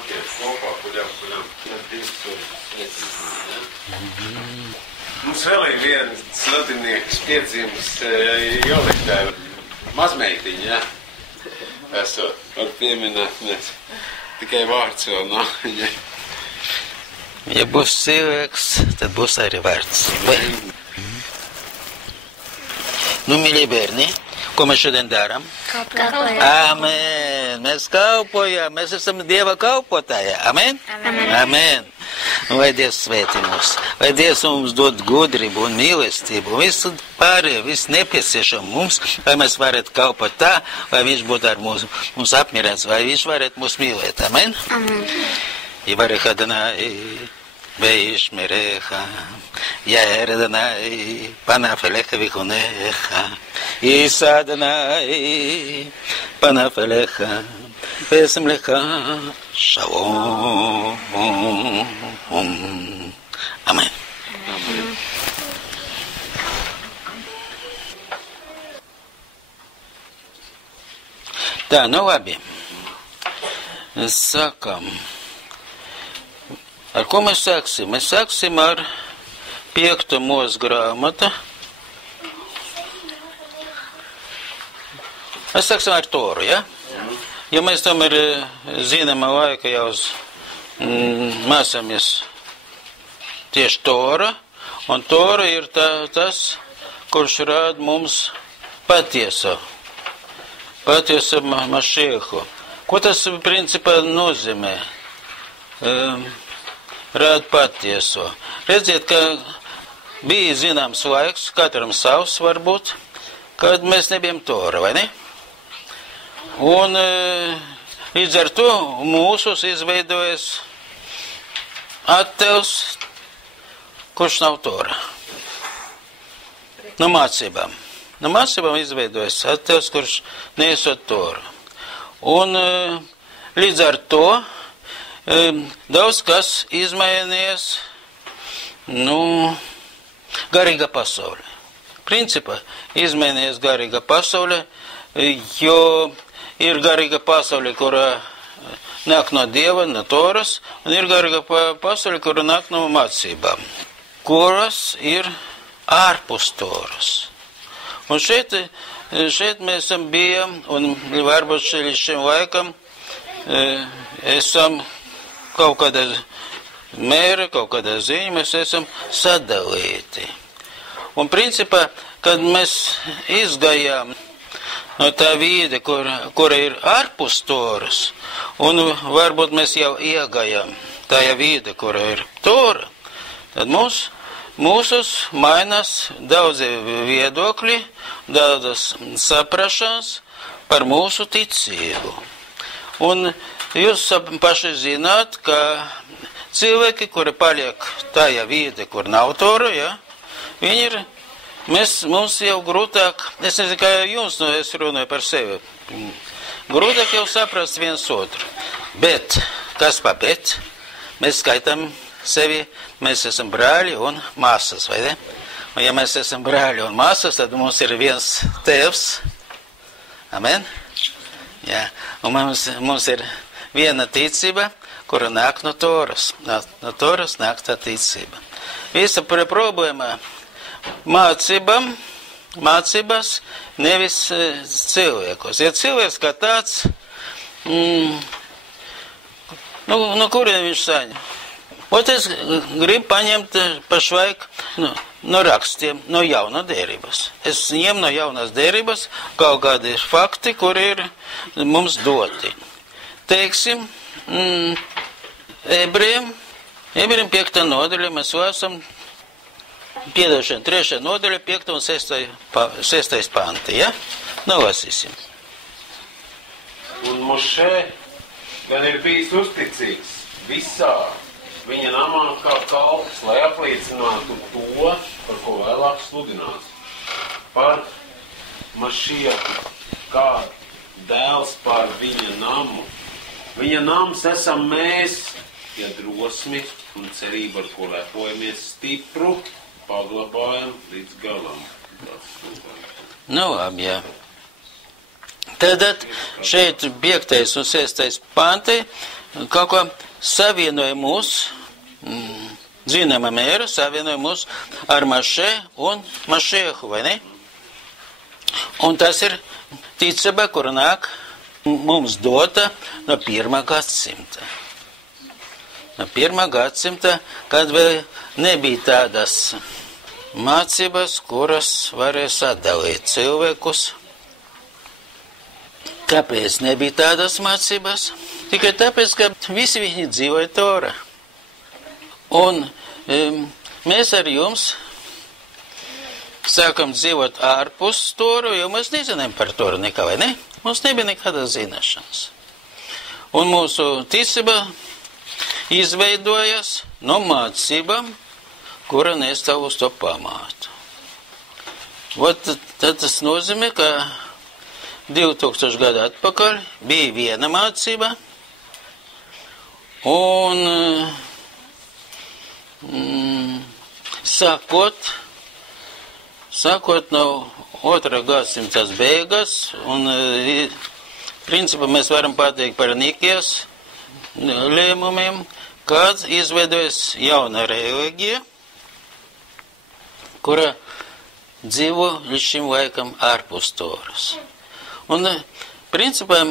nākiet kopā, kuļam. Mums vēl ir viens sladinieks piedzīmes Joliktē. Mazmeitiņa, ja? Esot, var pieminēt, mēs tikai vārds vēl nav viņai. Ja būs cilvēks, tad būs arī vārds. Nu, mīļie bērni, ko mēs šodien darām? Kalpojam. Amen! Mēs kalpojam, mēs esam Dieva kalpotāji. Amen? Amen! Vai Dievs svētī mūs, vai Dievs mums dod gudrību un mīlestību, visu pārējo, visu nepieciešam mums, vai mēs varētu kalpot tā, vai viņš būtu ar mums apmierināts, vai viņš varētu mūs mīlēt. Amen? Amen. Yivarech Adonai ve'yishmerecha, Ya'er Adonai panav elecha v'yichunecha, Yisa Adonai panav elecha, ve'yasem lecha shalom. Amen. Tā, nu labi. Sākam. Ar ko mēs sāksim? Mēs sāksim ar 5. Mūzes grāmatu. Mēs sāksim ar Toru, ja? Jo mēs tomēr zinām laika jau mācāmies tieši Tora, un Tora ir tas, kurš rāda mums patieso Mašiehu. Ko tas principā nozīmē? Rāda patieso. Redziet, ka bija zināms laiks, katram savs varbūt, kad mēs nebijam Tora, vai ne? Un līdz ar to mūsos izveidojas attēls, kurš nav Tora. No mācībām. No mācībām izveidojas attēls, kurš neesot Tora. Un līdz ar to daudz kas izmainījies, garīga pasaule. Principā izmainījies garīga pasaule, jo ir garīga pasaule, kura nāk no Dieva, no Toras, un ir garīga pasaule, kura nāk no mācībām, kuras ir ārpus Toras. Un šeit mēs bijām, un varbūt līdz šim laikam esam kaut kādā mēra, kaut kādā ziņā, mēs esam sadalīti. Un principā, kad mēs izgājām no tā vīde, kura ir ārpus Toras, un varbūt mēs jau iegājām tajā vīde, kura ir Tora, tad mūsos mainās daudzi viedokļi, daudzas saprašanas par mūsu ticību. Un jūs paši zināt, ka cilvēki, kuri paliek tajā vīde, kur nav Tora, ja, viņi ir, mums jau grūtāk, es nezinu, kā jums, es runāju par sevi, grūtāk jau saprast viens otru. Bet, kas pa bet, mēs skaitām sevi, mēs esam brāļi un māsas, vai ne? Un ja mēs esam brāļi un māsas, tad mums ir viens tēvs. Amen? Jā. Un mums ir viena ticība, kura nāk no Toras. No Toras nāk tā ticība. Visa problēma mācības nevis cilvēkos. Ja cilvēks kā tāds, no kurien viņš saņem? Ot es gribu paņemt pašlaik no rakstiem, no jauna derības. Es ņem no jaunas derības kaut kādi fakti, kuri ir mums doti. Teiksim, Ebrejiem 5. nodaļa mēs lasām, 3. nodaļa, 5. un 6. panti, ja? Nolasīsim. Un Mošē gan ir bijis uzticīgs visā viņa namā kā kalps, lai apliecinātu to, par ko vēlāk sludinās. Par Mašieku, kā dēls par viņa namu. Viņa nams esam mēs, ja drosmi un cerība, ar ko lepojamies, stipru paglabājam līdz galam. Nu, labi, jā. Tad šeit 5. un 6. panti kaut kā savienoja mūs, zināma mēra, savienoja mūs ar Mašē un Mašēhu, vai ne? Un tas ir ticība, kura nāk mums dota no 1. gadsimta. No 1. gadsimta, kad vēl nebija tādas mācības, kuras varēja sadalīt cilvēkus. Kāpēc nebija tādas mācības? Tikai tāpēc, ka visi viņi dzīvoja Torā. Un mēs ar jums sākam dzīvot ārpus Toru, jo mēs nezinām par Toru nekā, vai ne? Mums nebija nekādas zināšanas. Un mūsu ticība izveidojas no mācībām, kura nestāv uz to pamātu. Tad tas nozīmē, ka 2000 gadu atpakaļ bija viena mācība, un sākot no 2. gadsimta beigas, un principā mēs varam pateikt par Nikijas lēmumiem, kad izveidojas jauna reliģija, kura dzīvo līdz šim laikam ārpus Toras. Un principā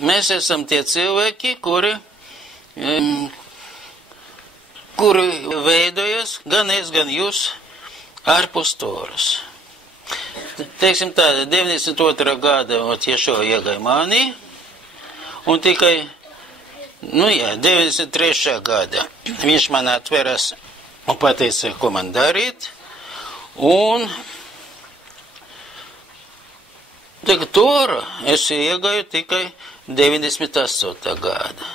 mēs esam tie cilvēki, kuri veidojas gan es, gan jūs ārpus Toras. Teiksim tā, 92. gada Ješua iegāja manī, un tikai 93. gada viņš man atveras un pateica, ko man darīt, un tagad Toru es iegāju tikai 98. gada.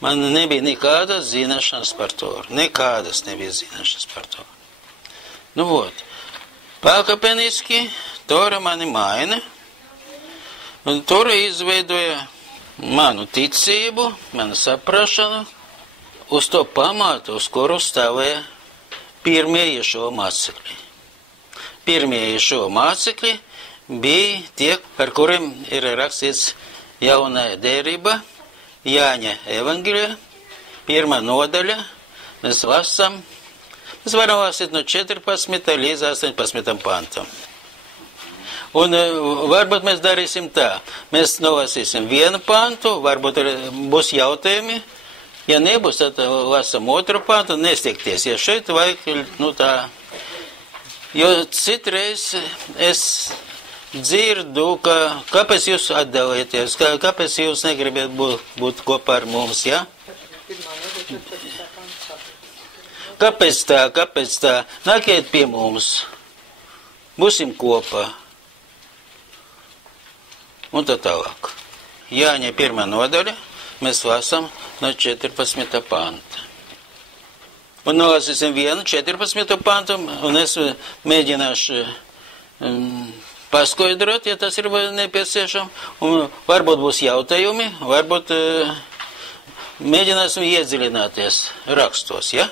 Man nebija nekādas zināšanas par Toru, nekādas nebija zināšanas par Toru. Pakāpeniski Tora mani maina, un Tora izveidoja manu ticību, manu saprašanu uz to pamatu, uz kuru stāvēja pirmie Ješua mācekļi. Pirmie Ješua mācekļi bija tie, par kuriem ir rakstīts jaunā derība, Jāņa evangeļa, 1. nodaļa, mēs varam lasīt no 14. līdz 18. pantam. Un varbūt mēs darīsim tā, mēs nolasīsim vienu pantu, varbūt būs jautājumi, ja nebūs, tad lasam otru pantu, nestiekties, ja šeit vajag, tā, jo citreiz es dzirdu, kāpēc jūs atdalieties, kāpēc jūs negribat būt kopā ar mums, ja? Kāpēc tā? Nākiet pie mums, būsim kopā. Un tā tālāk. Jāņa 1. nodaļa, mēs lasām no 14. panta. Un nolasīsim vienu 14. pantu, un es mēģināšu paskaidrot, ja tas ir nepieciešams, un varbūt būs jautājumi, varbūt mēģināsim iedziļināties rakstos, ja?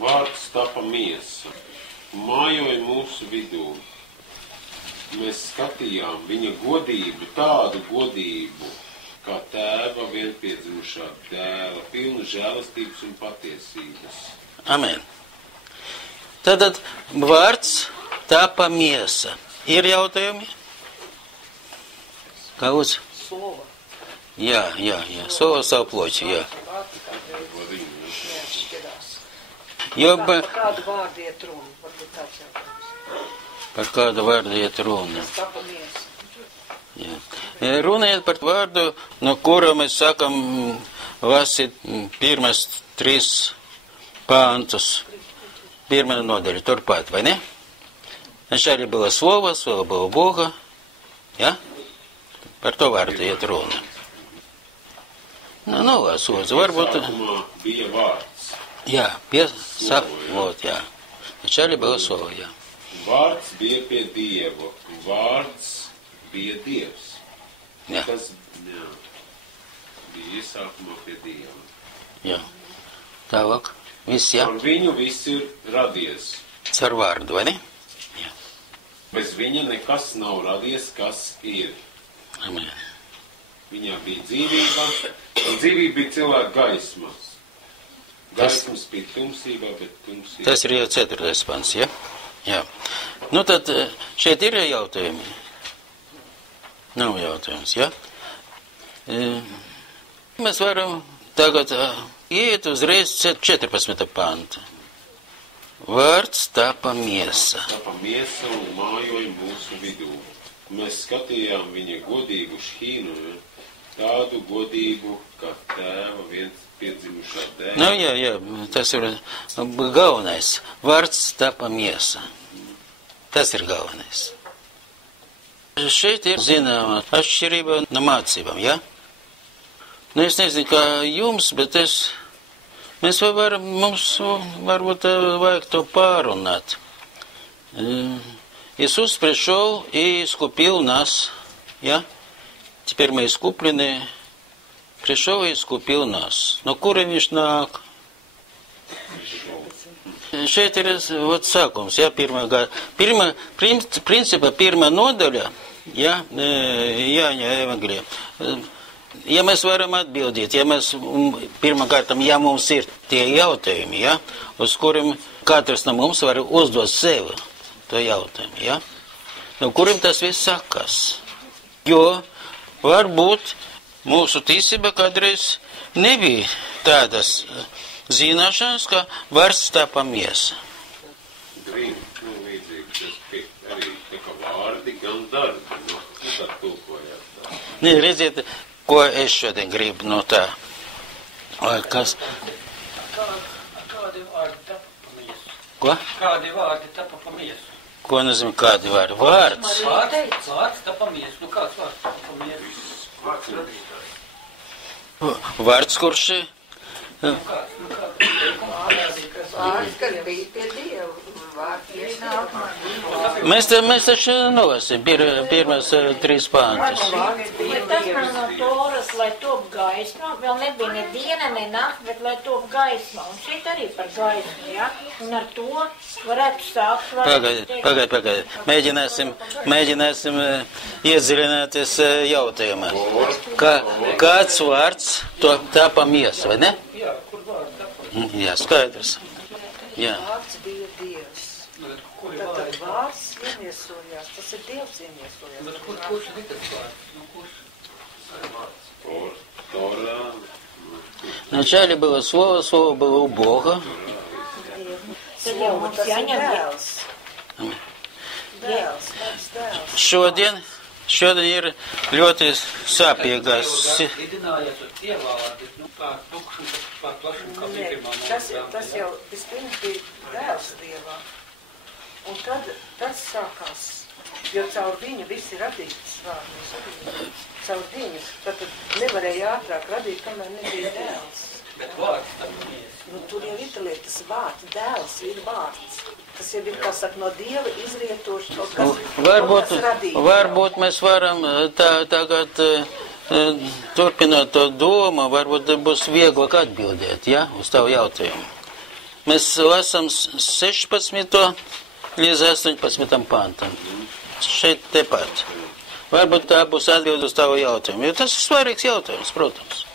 Vārds tapa miesa, mājoja mūsu vidū. Mēs skatījām viņa godību, tādu godību, kā tēva vienpiedzimušā dēla, pilnu žēlastības un patiesības. Amen. Tātad vārds tapa miesa. Ir jautājumi? Kā lūdzu? Slova. Jā. Slova savu ploķi, jā. Par kādu vārdu iet runa? Varbūt tāds jautājums. Par kādu vārdu iet runa? Tas tapa miesa. Jā. Runa iet par vārdu, no kura mēs sākam lasīt pirmas 3 pāntus. 1. nodaļa, turpat, vai ne? Вначале было Слово, Слово было Бога. Ja? Par to vārdu iet runa. Lūdzu, varbūt... Bija vārds. Jā, jā. Вначале было Слово, jā. Vārds bija pie Dieva. Vārds bija Dievs. Jā. Tas bija iesākumā pie Dieva. Jā. Tālāk. Viss, jā. Ar viņu viss ir radies. Ar vārdu, vai ne? Jā. Bez viņa nekas nav radies, kas ir. Amen. Viņā bija dzīvība, Un dzīvība bija cilvēka gaismas. Gaismas bija tumsībā, bet tumsībā. Tas ir jau 4. pants, ja? Jā. Nu tad šeit ir jautājumi. Nav jautājums, ja? Mēs varam tagad iet uzreiz 14. pantu. Vārds tapa miesa. Tapa miesa un mājoja mūsu vidū. Mēs skatījām viņa godīgu šķīnu, tādu godību, kā tēva viens piedzimušā dēļ. Nu, jā, tas ir galvenais. Vārds tapa miesa. Tas ir galvenais. Šeit ir zināma atšķirība no mācībām, ja? Nu, es nezinu, kā jums, bet mums varbūt vajag to pārunāt. Иисус пришел и искупил нас, ja? Теперь мы искуплены. Пришел и искупил нас. Но kur viņš nāk? Šeit ir sākums, ja, principā pirmā nodaļa, ja, Jāņa evaņģēlijā. Ja mēs varam atbildēt, ja mēs pirmkārt, ja mums ir tie jautājumi, ja, uz kuriem katrs no mums var uzdot sev to jautājumu, ja, no kuriem tas viss sakās. Jo varbūt mūsu ticība kādreiz nebija tādas zināšanas, ka vārds tapa miesa. Grib, līdzīgi, tas arī tā kā vārdi, gan darbi, tā tulkojās tā. Nē, redziet, ko es šodien gribu no tā. Kas? Kādi vārdi tapa pa miesu? Ko? Kādi vārdi tapa pa miesu? Ko nozīmē kādi vārdi? Vārds. Vārds tapa miesu. Nu kāds vārds tapa pa miesu? Vārds radītājs. Vārds, kurš Vārds, kad bija pie Dieva. Mēs taču nolasīsim pirmās 3 pāntus. Bet tas nav no Toras, lai top gaisma. Vēl nebija ne diena, ne nakts, bet lai top gaisma. Un šeit arī par gaismu, ja? Un ar to varētu sākt. Pagaidiet. Mēģināsim iedziļināties jautājumā. Kāds vārds to tapa miesa, vai ne? Jā, kur vārdi tapa? Jā, skaidrs. Jā. Vārds bija Dievs. Tad vārds iemiesojās, tas ir Dievs iemiesojās. Bet kurš ir tas vārds? Nu, kurš? Торā. Вначале было слово, слово было у Бога. Tad jau mums jāņem Dēls. Dēls. Šodien ir ļoti sāpīgās. Idinājās uz tie vārdi, nu pār tukšumu, pār plašumu, kā bija pirmā mūsu. Tas jau vispirms bija Dēls Dievā. Un tad sākās, jo caur viņu viss ir radīts vārds. Caur viņu, tad nevarēja ātrāk radīt, kamēr nebija Dēls. Bet vārds tapa miesu. Nu, tur jau ir tas vārds, Dēls ir vārds. Tas jau ir, kā saka, no Dieva izrietoši kaut kas radīts. Varbūt mēs varam tagad turpinot to domu, varbūt būs vieglāk atbildēt, ja, uz tavu jautājumu. Mēs lasām 16. līdz 18. pantam. Šeit tepat. Varbūt tā būs atbilde uz tavu jautājumu, jo tas ir svarīgs jautājums, protams.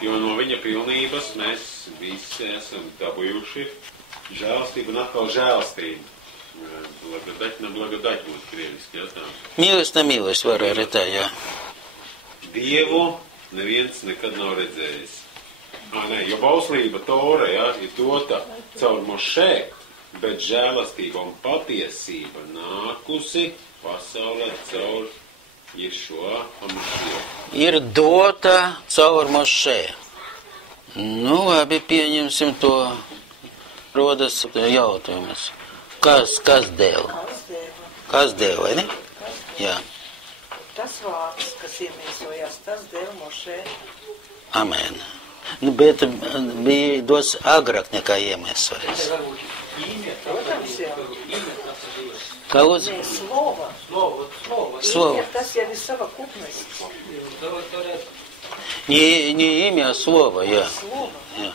Jo no viņa pilnības mēs visi esam dabūjuši žēlstību un atkal žēlstību. Blagodать на благодать būs krieviski jautājums. Mīlest na mīlest var arī tā, jā. Dievu neviens nekad nav redzējis. Nē, jo bauslība Tora, ja, ir dota caur Mošē, bet žēlastība un patiesība nākusi pasaulē caur Ješua Hamashiach. Ir dota caur Mošē. Nu, labi, pieņemsim to. Rodas jautājumus. Kas dēļ? Kas dēļ, vai ne? Jā. Tas vārds, kas iemiesojās, tas dēļ Mošē. Amen. Nu, bet bija dos agrāk nekā iemiesojas. Protams, jā. Kā lūdzu? Nē, slova. Слово. Tas jau ir sava kupnes. Не имя, а слово, jā. Slova. Jā.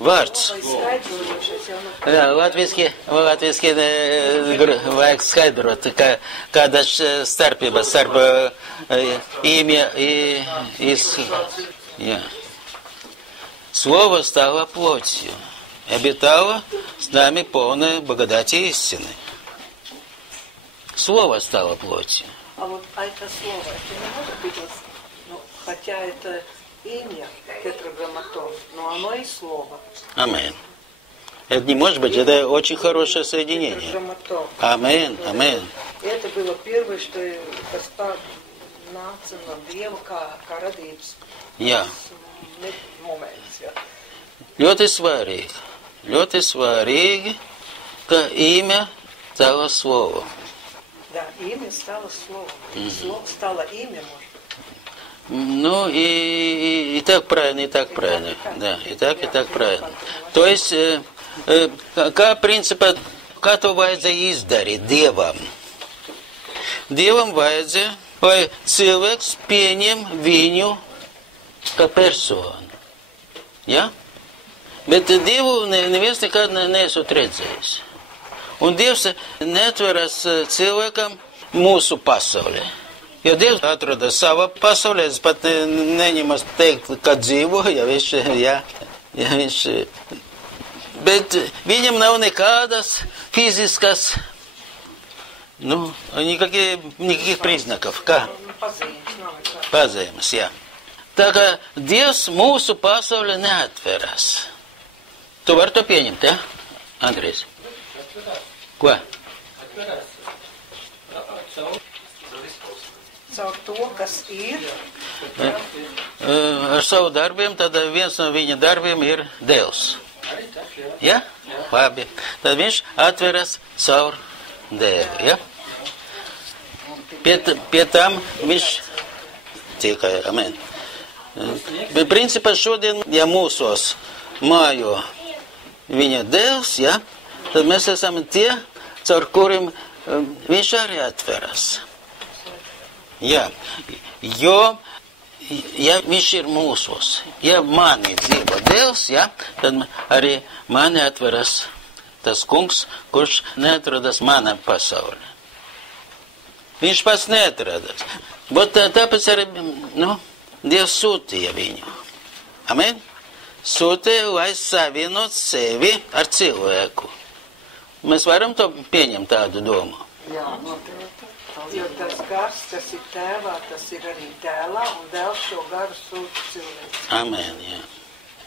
Vārds. Skaidrojušies jau no... Jā, latviski vajag skaidrot, kāda starpība starp imja Слово стало плотью и обитало с нами полной благодати и истины. Слово стало плотью. А вот это слово, это не может быть, ну, хотя это имя тетраграмматон, но оно и слово. Аминь. Это не может быть, это очень хорошее соединение. Тетраграмматон. Аминь, аминь. Это было первое, что Господь nāca Dievu kā radības moments. Jā. Ļoti svarīgi, ka имя стало словом. Да, имя стало словом. Слово стало имя, может быть. Ну, и так правильно, и так правильно. Да, и так правильно. То есть, kā principā, kā to vajadzēja izdarīt Dievam? Dievam vajadzēja, lai cilvēks pieņem viņu kā personu. Ja? Bet Dievu neviens nekad neesot redzējis. Un Dievs neatveras cilvēkam mūsu pasaulē. Jo Dievs atrodas savā pasaulē, es pat neņemas teikt, ka dzīvo, ja viņš... Bet viņam nav nekādas fiziskas, никаких признаков. Kā? Pazīmes, jā. Tā kā Dievs mūsu pasaulē neatveras. Tu vari to pieņemt, ja? Andrejs? Ko? Caur to, kas ir. Ar savu darbiem, tad viens no viņa darbiem ir Dievs. Ja? Labi. Tad viņš atveras caur Dievu, ja? Pie tam viņš tikai, amen. Bet principā šodien, ja mūsos mājo viņa Dievs, ja, tad mēs esam tie, caur kuriem viņš arī atveras. Jā, jo, ja viņš ir mūsos, ja mani dzīvo Dievs, ja, tad arī mani atveras tas kungs, kurš neatrodas manā pasaulē. Viņš pats neatrodas. Bet tāpēc arī, Dievs sūtīja viņu. Amen? Sūtīja, lai savienot sevi ar cilvēku. Mēs varam to pieņemt tādu domu. Jā, noteikti. Jo tas gars, kas ir tēvā, tas ir arī dēlā, un dēls šo garu sūta cilvēks. Amen, jā.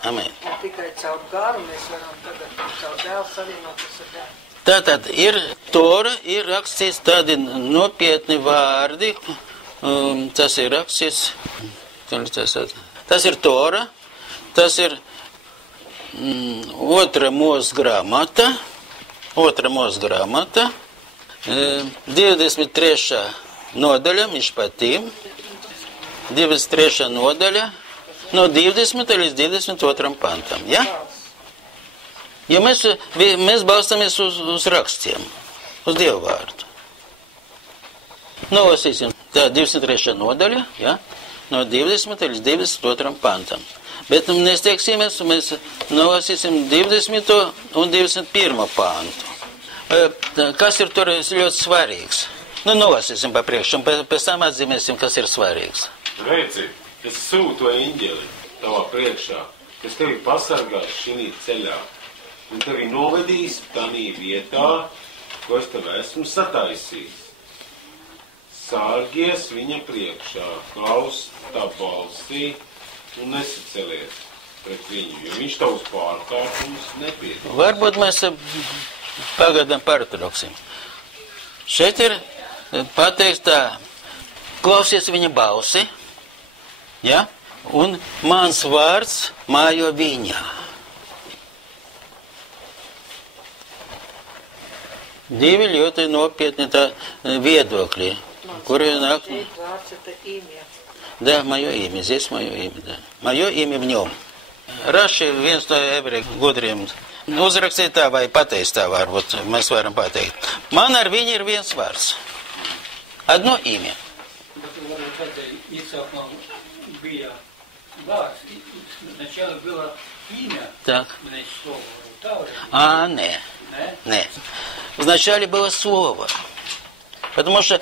Amen. Un tikai caur garu mēs varam tagad caur dēlu savienoties ar dēlu. Tātad ir Tora, ir rakstīts tādi nopietni vārdi, tas ir rakstīts, tas ir Tora, tas ir otra mūsu grāmata, 23. nodaļa, Mišpatim, 23. nodaļa, no 20. līdz 22. pantam, ja? Jo mēs balstamies uz rakstiem, uz Dievu vārdu. Nolasīsim tā 23. nodaļa, ja? No 20. līdz 22. pantam. Bet nesteiksimies, mēs nolasīsim 20. un 21. pantu. Kas ir tur ļoti svarīgs? Nolasīsim pa priekšu, un pēc tam atzīmēsim, kas ir svarīgs. Redzi, es sūtu eņģeli tavā priekšā, kas tevi pasargās šī ceļā, un tevi novedīs tanī vietā, ko es tev esmu sataisījis. Sārgies viņa priekšā, klaus tā balsī un nesacelies pret viņu, jo viņš tavus pārkārtums nepiedod. Varbūt mēs pagaidām pārtrauksim. Šeit ir pateikts tā, klausies viņa balsi, ja? Un mans vārds mājo viņā. Divi ļoti nopietni viedokļi, kuri nāk... Да, мое имя, здесь мое имя, да. Мое имя в нем. Raši viens no ebreju gudriem uzrakstīja tā vai pateikt tā varbūt, mēs varam pateikt. Man ar viņu ir viens vārds. Одно имя. Сначала было имя, Так. слово. Не. Вначале было слово. Потому что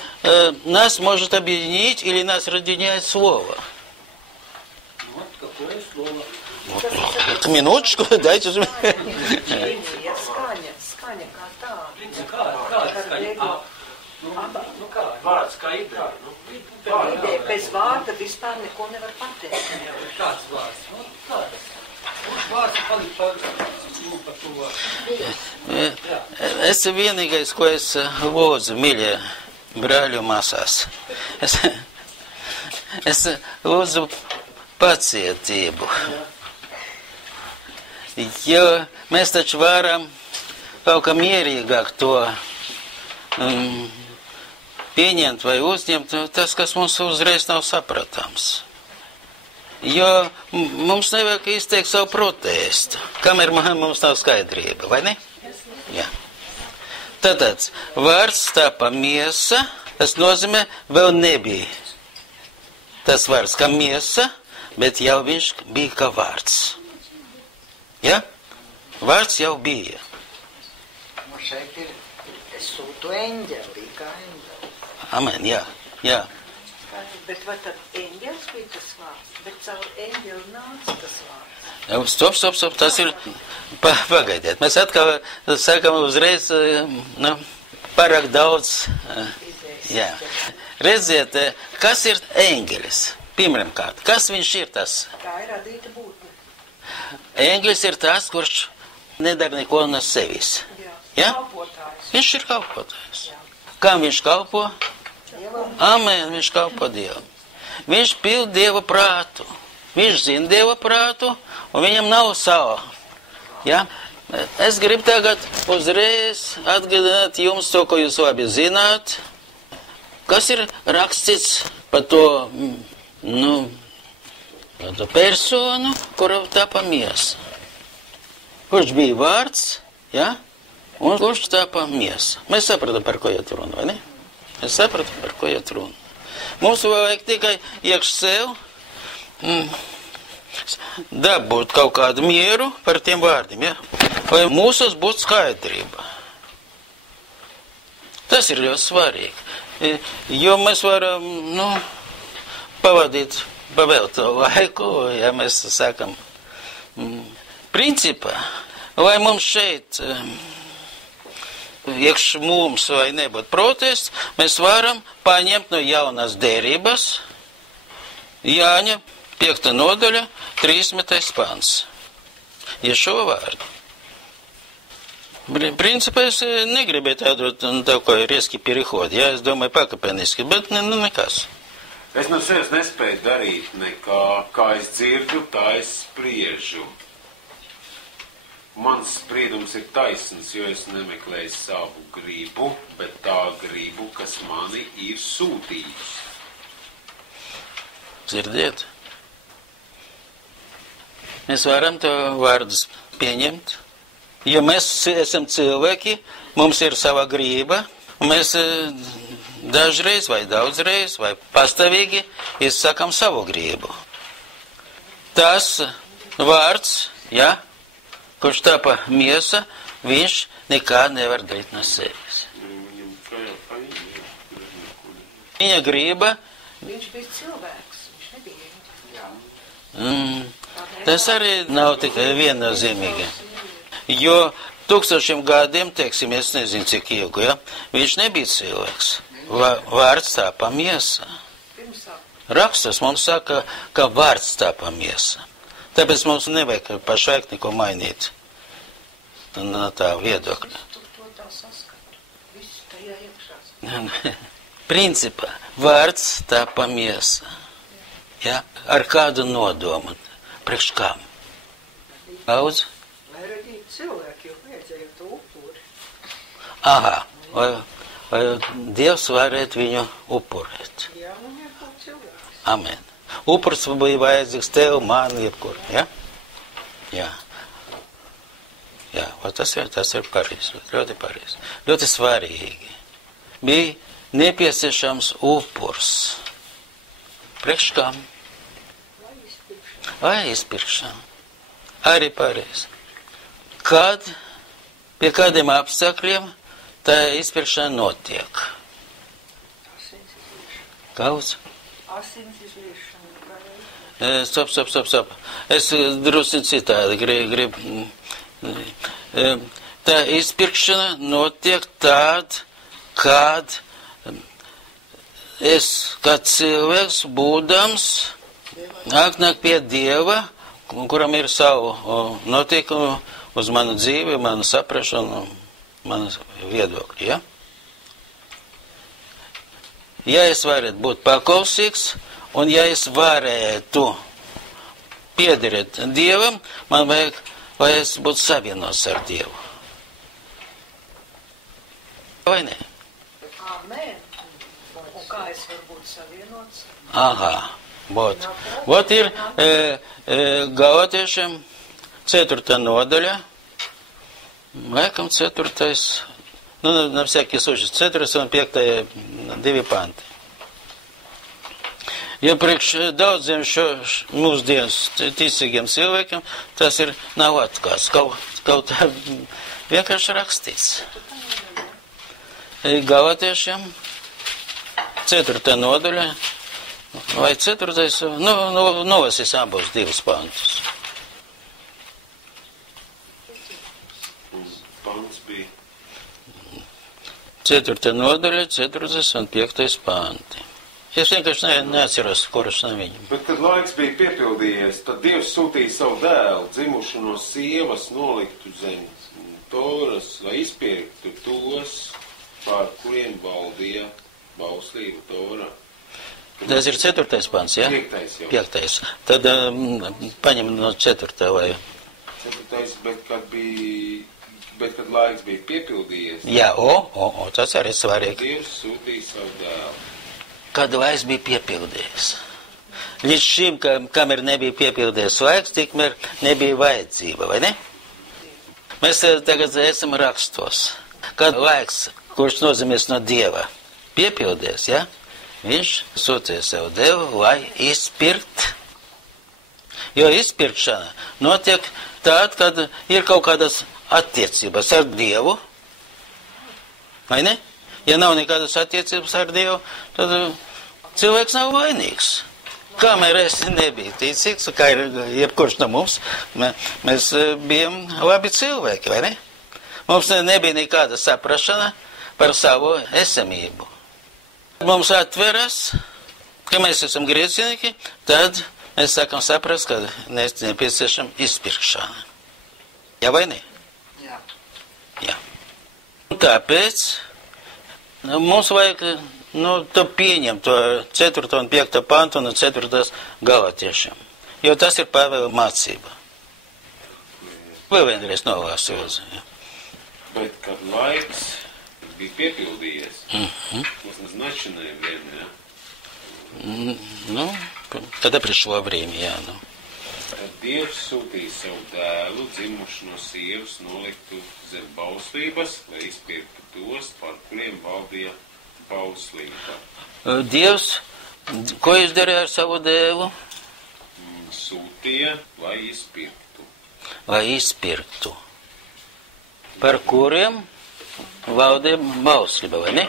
нас может объединить или нас разъединяет слово. какое слово? Минуточку, дайте же. Skaņa kā tāda. Kāda skaņa? Vārds kā ideja. Ideja bez vārda vispār neko nevar pateikt. Kāds vārds? Kāds? Vārds palīdz par to vārdu. Es vienīgais, ko es lūdzu, mīļie brāļu māsās. Es lūdzu pacietību. Jo mēs taču varam kaut kā mierīgāk to pieņemt vai uzņemt, tas, kas mums uzreiz nav saprotams. Jo mums nevajag izteikt savu protestu, kamēr mums nav skaidrība, vai ne? Jā. Tātad, vārds tapa miesa, tas nozīmē vēl nebija. Tas vārds kā miesa, bet jau viņš bija kā vārds. Ja? Vārds jau bija. Šeit ir, es sūtu eņģeli, kā eņģeli. Amen, jā. Bet vai tad eņģels bija tas vārds? Bet caur eņģeli nāca tas vārds. Stop, tas ir, pagaidiet, mēs atkal sakam uzreiz, pārāk daudz, jā. Redziet, kas ir eņģelis? Pirmām kārt, kas viņš ir tas? Tā ir radīta būtne. Eņģelis ir tas, kurš nedara neko no sevis. Ja? Kalpotājs. Viņš ir kalpotājs. Kam viņš kalpo? Amen, viņš kalpo Dievam. Viņš pild Dieva prātu. Viņš zina Dieva prātu, un viņam nav savu. Ja? Es gribu tagad uzreiz atgādināt jums to, ko jūs labi zināt. Kas ir rakstīts par to, par to personu, kura tapa miesa? Kurš bija vārds, ja? Un kurš tapa miesa? Mēs sapratam, par ko iet runa, vai ne? Mēs sapratam, par ko iet runa. Mums vajag tikai iekš sev dabūt kaut kādu mieru par tiem vārdiem, ja? Lai mūsos būtu skaidrība. Tas ir ļoti svarīgi. Jo mēs varam, pavadīt pavēlto laiku, ja mēs sakam, principā, lai mums šeit iekš mums vai nebūtu protests, mēs varam paņemt no jaunās derības Jāņa 5. nodaļa, 13. pants. Ja šo vārdu. Principā es negribēju tādu kā резкий переход. Ja, es domāju pakāpeniski, bet nekas. Es no sevis nespēju darīt nekā, kā es dzirdu, tā es spriežu. Mans spriedums ir taisns, jo es nemeklēju savu gribu, bet tā gribu, kas mani ir sūtījis. Dzirdiet? Mēs varam to vārdus pieņemt, jo mēs esam cilvēki, mums ir sava griba, un mēs dažreiz vai daudzreiz vai pastāvīgi izsakam savu gribu. Tas vārds, ja? Kurš tapa miesa, viņš nekā nevar darīt no sevis. Viņa griba. Viņš bija cilvēks, viņš nebija. Tas arī nav tikai viennozīmīgi. Jo 1000 gadiem, teiksim, es nezinu cik ilgu, ja, viņš nebija cilvēks. Vārds tapa miesa. Rakstus mums saka, ka vārds tapa miesa. Tāpēc mums nevajag pašlaik neko mainīt no tā viedokļa. To tā saskatu. Viss tajā iekšā. Principā, vārds tapa miesa. Ja? Ar kādu nodomu? Priekš kam? Daudz? Lai radītu cilvēki, jo vajadzēja to upuri. Aha, vai Dievs varētu viņu upurēt? Jā, un jābūt cilvēks. Amen. Upurs bija vajadzīgs tev, man, jebkur, ja? Jā. Jā, tas ir pareizi, ļoti pareizi. Ļoti svarīgi. Bija nepieciešams upurs. Priekš kam? Vai izpirkšana. Arī pareizi. Kad, pie kādiem apstākļiem tā izpirkšana notiek? Kauz? Asins izliešana. Stop. Es drusku citādi gribu. Tā izpirkšana notiek tād, kad es, kā cilvēks, būdams, nāk pie Dieva, kuram ir savu notikumu uz manu dzīvi, manu saprašanu, manu viedokļu, ja? Ja es varētu būt paklausīgs, un ja es varētu piederēt Dievam, man vajag, lai es būtu savienots ar Dievu. Vai ne? Amen. Un kā es varu būt savienots? Aha, vot ir Galatiešiem 4. nodaļa, laikam 4. На всякий случай, 4 un 5 2 panti. Jo priekš daudziem mūsdienas ticīgiem cilvēkiem tas ir nav atklāts, kaut tā vienkārši rakstīts. Galatiešiem 4. nodaļa, vai 4. Nolasīs abos 2 pantus. Pants bija 4. nodaļa, 4. un 5. panti. Es vienkārši neatceros, kurš no viņiem. Bet, kad laiks bija piepildījies, tad Dievs sūtīja savu dēlu, dzimušu no sievas, noliktu zem Toras, lai izpirktu tos, pār kuriem valdīja bauslība Torā. Tas ir 4. pants, ja? 5. jau. 5. Tad paņem no 4. vai? 4. bet kad laiks bija piepildījies, Jā, tas arī svarīgi. Dievs sūtīja savu dēlu. Kad laiks bija piepildījies. Līdz šim, kamēr nebija piepildījies laiks, tikmēr nebija vajadzība, vai ne? Mēs tagad esam rakstos. Kad laiks, kurš nozīmēs no Dieva, piepildījies, ja? Viņš sūtīja savu Dievu, lai izpirkt. Jo izpirkšana notiek tād, kad ir kaut kādas attiecības ar Dievu, vai ne? Ja nav nekādas attiecības ar Dievu, tad cilvēks nav vainīgs. Kamēr es nebiju ticīgs, kā ir jebkurš no mums, mēs bijām labi cilvēki, vai ne? Mums nebija nekāda saprašana par savu esamību. Mums atveras, ka mēs esam grēcinieki, tad mēs sākam saprast, ka mēs nepieciešam izpirkšana. Jā vai ne? Jā. Un tāpēc mums vajag, to pieņemt to 4. un 5. pantu un 4. Galatiešiem. Jo tas ir Pāvela mācība. Vēl vienreiz nolasījos. Bet, kad laiks bija piepildījies, tas назначенное время, Тогда пришло время, jā. Tad Dievs sūtīja savu dēlu, dzimušu no sievas, noliktu zem bauslības, lai izpirktu tos, par kuriem valdīja bauslība. Dievs, ko izdarīja ar savu dēlu? Sūtīja, lai izpirktu. Lai izpirktu. Par kuriem valdīja bauslība, vai ne?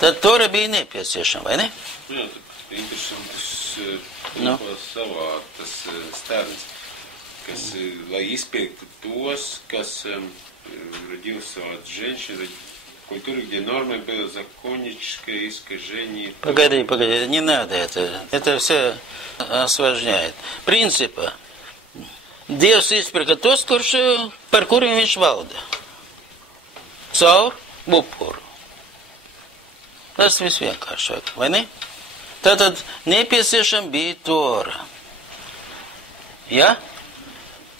Tad Tora bija nepieciešama, vai ne? Jā, tad interesantas savātas sterns, kas, lai изпиркtu tos, kas родился от женщины, культуры, где нормой было законническое искажение. Погоди, не надо это. Это все осложняет. Принципа. Dievs izpirka tos, par kuriem viņš valda. Caur upuru. Tas viss vienkāršāk, vai ne? Tātad nepieciešama bija Tora. Ja?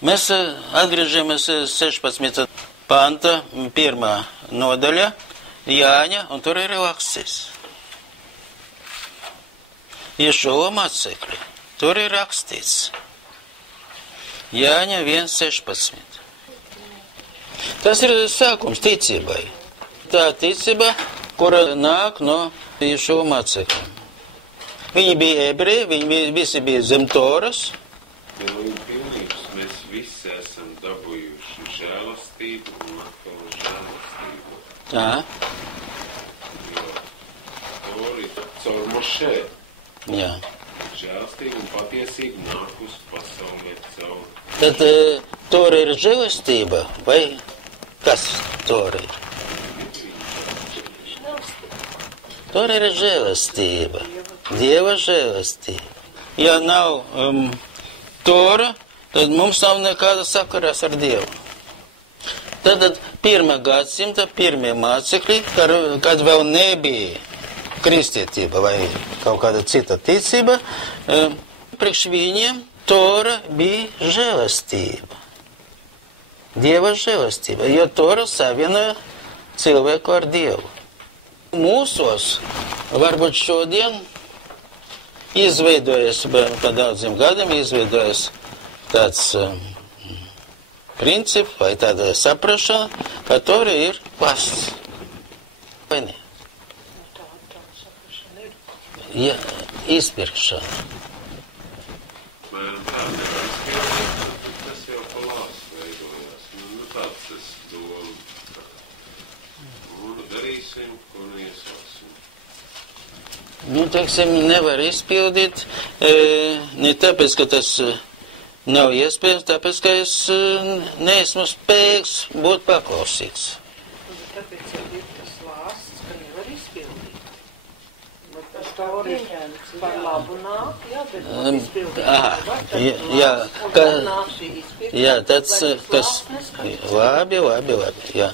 Mēs atgriežamies 16. panta, 1. nodaļa, Jāņa, un tur ir rakstīts. Ješua mācekļi, tur ir rakstīts. Jāņa 1.16. Tas ir sākums ticībai. Tā ticība, kura nāk no Ješua mācekļiem. Viņi bija ebreji, viņi visi bija zem Toras. Mēs visi esam dabūjuši žēlastību un atkal žēlastību. Tā. Jo Tora ir caur Mošē. Jā. Žēlastība un patiesība nāk uz pasaulē caur. Tad Tora ir žēlastība, vai kas Tora ir? Tora ir žēlastība, Dieva žēlastība. Ja nav Tora, tad mums nav nekāda sakarās ar Dievu. Tad 1. gadsimta pirmie mācekļi, kad vēl nebija kristietība vai kaut kāda cita ticība, priekš viņiem Tora bija žēlastība. Dieva žēlastība, jo Tora savienoja cilvēku ar Dievu. Mūsos, varbūt šodien, izveidojas, pa daudziem gadiem, izveidojas tāds princips vai tāda saprašana, ka Tora ir pasts. Vai ne? Ja, izpirkšana. Tas jau pa lāsu veidojās. Tāds tas doma. Un darīsim, ko iesāksim. Teiksim, nevar izpildīt, ne tāpēc, ka tas nav iespējams, tāpēc, ka es neesmu spējīgs būt paklausīgs. Tāpēc jau ir tas lāsts, ka nevar izpildīt. Tas Tora par labu nāk, jā, bet izpildīt nevar. Jā, tāds, kas... Labi, jā.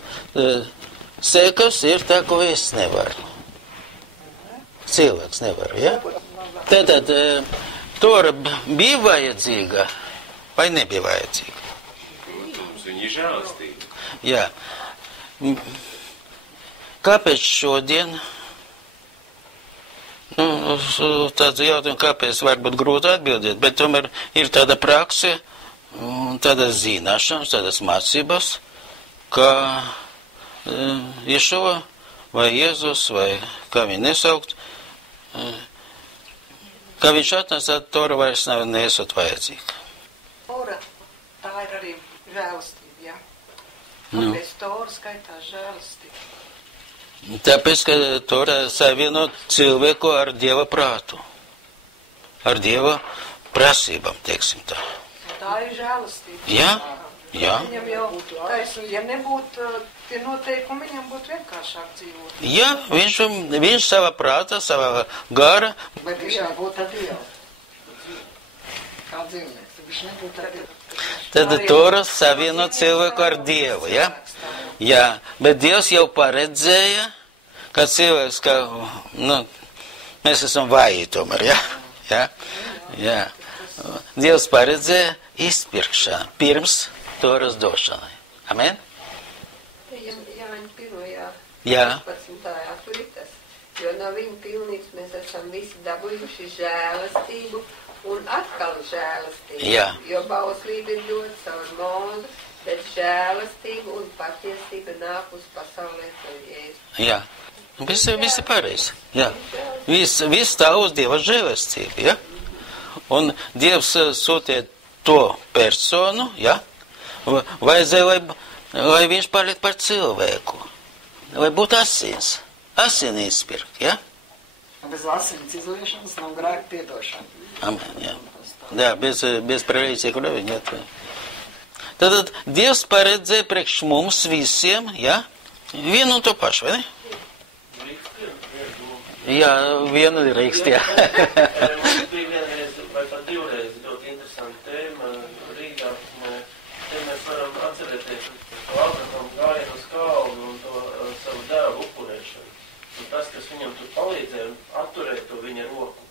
Sekas ir tā, ko es nevaru. Cilvēks nevar, ja? Tātad, Tora bija vajadzīga vai nebija vajadzīga? Protams, viņa ir žēlastība. Jā. Kāpēc šodien? Tāds jautājums, kāpēc varbūt grūti atbildēt, bet tomēr ir tāda prakse, tāda zināšanas, tādas mācības, ka Ješova vai Jēzus vai kā viņi nesaukt, ka viņš atnesa Tora vairs nav nesot vajadzīga. Tora, tā ir arī žēlastība, jā. Kāpēc Tora skaitās žēlastība? Tāpēc, ka Tora savieno cilvēku ar Dieva prātu, ar Dieva prasībām, teiksim tā. Tā ir žēlastība. Jā. Viņam jau taisnu, ja nebūtu tie noteikumi, viņam būtu vienkāršāk dzīvot. Jā, viņš savā prātā, savā gara. Bet viņš nebūtu ar Dievu. Kā dzīvnieks, viņš nebūtu ar Dievu. Tad Tora savieno cilvēku ar Dievu, ja? Jā, bet Dievs jau paredzēja, ka cilvēks, ka, mēs esam vāji tomēr, ja? Jā. Dievs paredzēja izpirkšanu pirms Toras došanai. Amen? Jāņa pirmajā, Jā. 15. tur ir tas, jo no viņa pilnības mēs esam visi dabūjuši žēlastību un atkal žēlastību. Jā. Jo bauslība ir dot caur Mūzu, bet žēlastību un patiesība nāk uz pasaulē caur Jēzu. Jā. Visi pareizi. Jā. Viss tā uz Dieva žēlastību, ja? Un Dievs sūtīja to personu, ja? Vajadzēja, lai viņš paliek par cilvēku. Lai būtu asins. Asini izpirkt, ja? Bez asins izliešanas nav grēka piedošana. Amen, jā. Jā, bez prelīcija, kur viņi atvēja. Tad Dievs paredzēja priekš mums visiem, ja? Vienu un to pašu, vai ne? Jā, vienu rīkst, jā. Mums bija vienreiz, vai pat divreiz, ļoti interesanta tēma Rīgā. Te mēs varam atcerēties, ka Abraham gāja uz kalnu un to savu dēlu upurēšanu. Un tas, kas viņam tur palīdzēja, atturēt to viņa roku.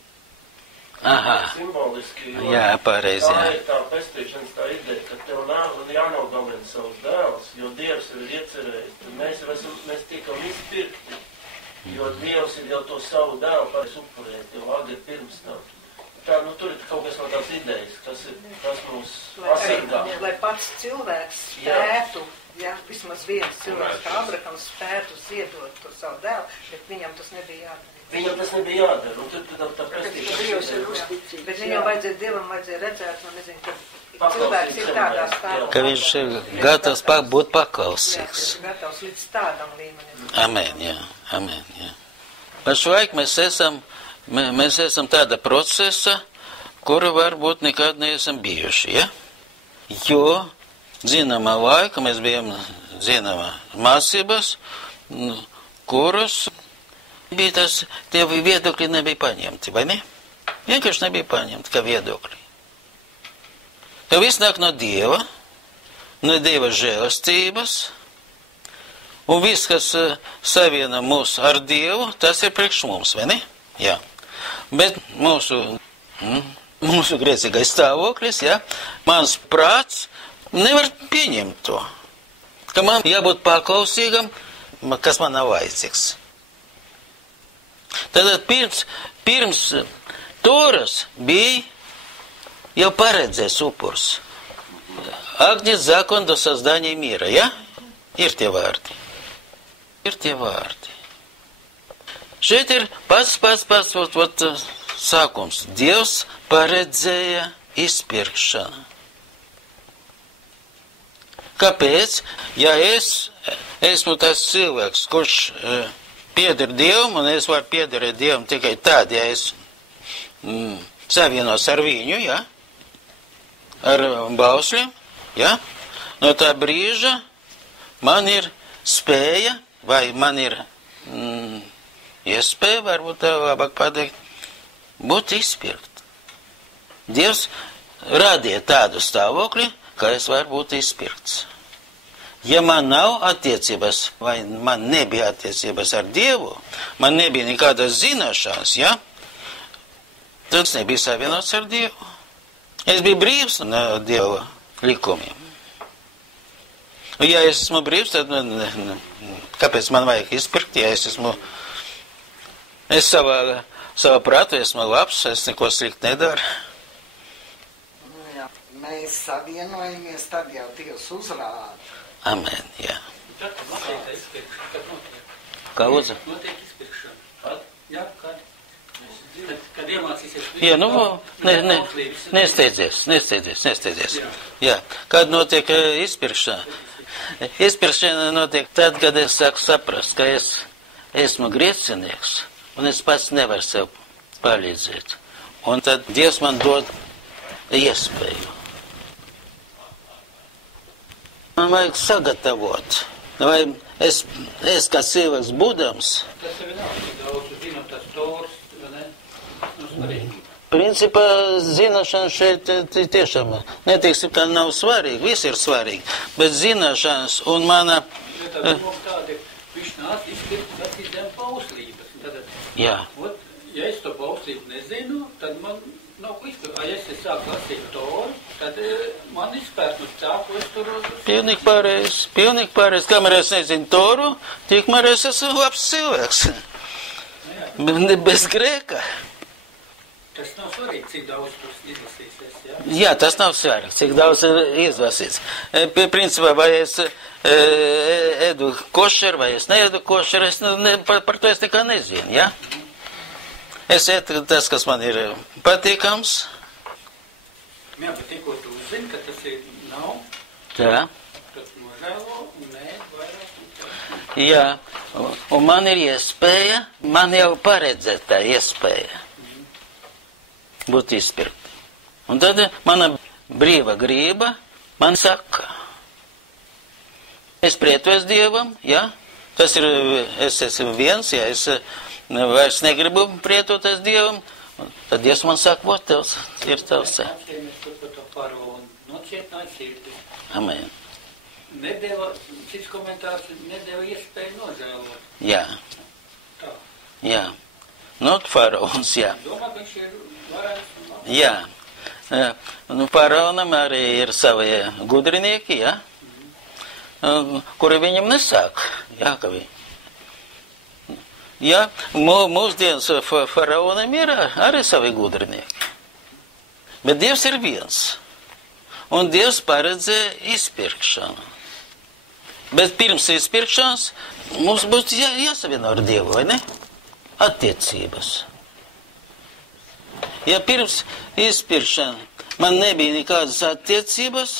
Aha. Simboliski. Jā, pareizi, jā. Tā ir tā pestīšanas tā ideja, ka tev jānogalina savus dēlus, jo Dievs ir iecerējis. Mēs tiekam izpirkti, jo Dievs ir jau to savu dēlu pareiz upurēt, jau agri pirms tam. Tā, tur ir kaut kas no tās idejas, kas mūs pasargā. Lai pats cilvēks spētu, ja, vismaz viens cilvēks, kā Abrahams, spētu ziedot to savu dēlu, bet viņam tas nebija jādara. Viņam tas nebija jādara, un tad tā prestīšanas. Bet viņam Dievam vajadzēja redzēt, man nezinu, ka cilvēks ir tādā stāvā. Ka viņš ir gatavs būt paklausīgs. Gatavs līdz tādam līmenim. Amen, jā. Pašlaik mēs esam tāda procesa, kura varbūt nekad neesam bijuši, ja? Jo zināmā laika mēs bijām zināmā mācības, kuras bija tas, tie viedokļi nebija paņemti, vai ne? Vienkārši nebija paņemti kā viedokļi. Ka viss nāk no Dieva žēlastības, un viss, kas saviena mūs ar Dievu, tas ir priekš mums, vai ne? Jā. Bet mūsu grēcīgais stāvoklis, ja, mans prāts nevar pieņemt to, ka man jābūt paklausīgam, kas man nav vajadzīgs. Tātad pirms Toras bija jau paredzēts upurs. Агнец закон до создания мира, ja? Ir tie vārdi. Ir tie vārdi. Šeit ir pats sākums. Dievs paredzēja izpirkšanu. Kāpēc? Ja es esmu tas cilvēks, kurš pieder Dievam, un es varu piederēt Dievam tikai tad, ja es savienos ar viņu, ja? Ar bausļiem, ja? No tā brīža man ir spēja, vai man ir iespēja, varbūt tā labāk pateikt, būt izpirkt. Dievs radīja tādu stāvokli, ka es varu būt izpirkts. Ja man nav attiecības, vai man nebija attiecības ar Dievu, man nebija nekādas zināšanas, ja? Tad es nebiju savienots ar Dievu. Es biju brīvs no Dieva likumiem. Ja es esmu brīvs, tad kāpēc man vajag izpirkt, ja es savā prātu esmu labs, es neko slikti nedaru. Jā, mēs savienojamies, tad jau Dievs uzrāda. Amen, jā. Tad notiek izpirkšana, kad notiek. Kā lūdzu? Notiek izpirkšana. Kad? Jā, kad? Kad iemācīsies... Jā, nesteidzies. Jā, kad notiek izpirkšana? Izpirkšana notiek tad, kad es sāku saprast, ka es esmu grēcinieks, un es pats nevaru sev palīdzēt. Un tad Dievs man dod iespēju. Man vajag sagatavot. Vai es kā cilvēks būdams... Tas ir nav, cik daudz zinām tas Tors, vai ne? Svarīgi. Principā zināšanas šeit tiešām neteiksim, ka nav svarīgi, viss ir svarīgi, bet zināšanas un mana... Tā doma tāda, viņš nāc izpirkt sacīt zem pauslības. Jā. Ja es to pauslību nezinu, tad man nav ko izpirkt. Ja es sāku lasīt Toru, tad man izpērt uz tā, ko es tur... Pilnīgi pareizi. Kamēr es nezinu Toru, tikmēr es esmu labs cilvēks. Bez grēka. Tas nav svarīgi, cik daudz tur izlasīsies, jā? Jā, tas nav svarīgi, cik daudz ir izlasīts. Principā, vai es ēdu košeru, vai es neēdu košeru, par to es nekā nezinu, jā? Es ēdu tas, kas man ir patīkams. Jā, bet tikko tu uzzini, ka tas ir nav, Tā. tad nožēlo un ēd vairāk un tā. Jā, un man ir iespēja, man jau paredzēta iespēja būt izpirkt. Un tad mana brīva grība man saka, es prietojos Dievam, ja? Tas ir, es esmu viens, ja es vairs negribu prietoties Dievam, tad Dievs man saka, vot tevs, ir tevs. Atcīmies par to faraonu, nocietināja sirdi. Amen. Nedēva, cits komentārs, nedēva iespēju nožēlot. Jā. Tā. Jā. Nu, faraons, jā. Domā, ka viņš ir varēs un nav. Jā. Nu, faraonam arī ir savi gudrinieki, jā, kuri viņam nesāk, jā, ka viņi. Jā, mūsdienas faraonam ir arī savi gudrinieki. Bet Dievs ir viens. Un Dievs paredzēja izpirkšanu. Bet pirms izpirkšanas mums būs jāsavieno ar Dievu, vai ne? Attiecības. Ja pirms izpirkšana man nebija nekādas attiecības,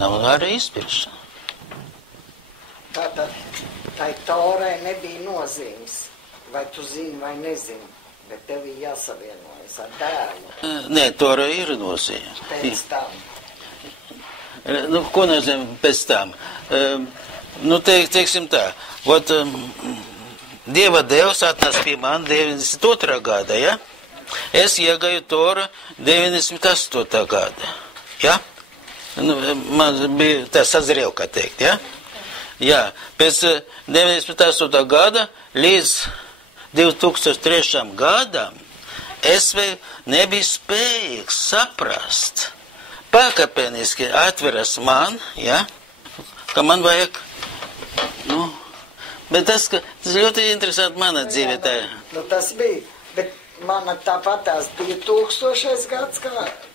nav arī izpirkšana. Tātad tai Torai nebija nozīmes, vai tu zini vai nezini. Bet tev ir jāsavienojas ar dēlu. Nē, Tora ir nozīme. Pēc tam. Nu, ko nozīmē pēc tam? Nu, teiksim tā, ot, Dieva Devs atnāca pie man 92. gada, ja? Es iegāju Toru 98. gada, ja? Nu, man bija tā sazrēv, kā teikt, ja? Jā, pēc 98. gada līdz 2003. gadam es vēl nebiju spējīgs saprast, pakāpeniski atveras man, ja, ka man vajag, nu, bet tas ļoti interesanti mana dzīve tā. Nu, tas bija, bet mana tāpat tās 2000. gads,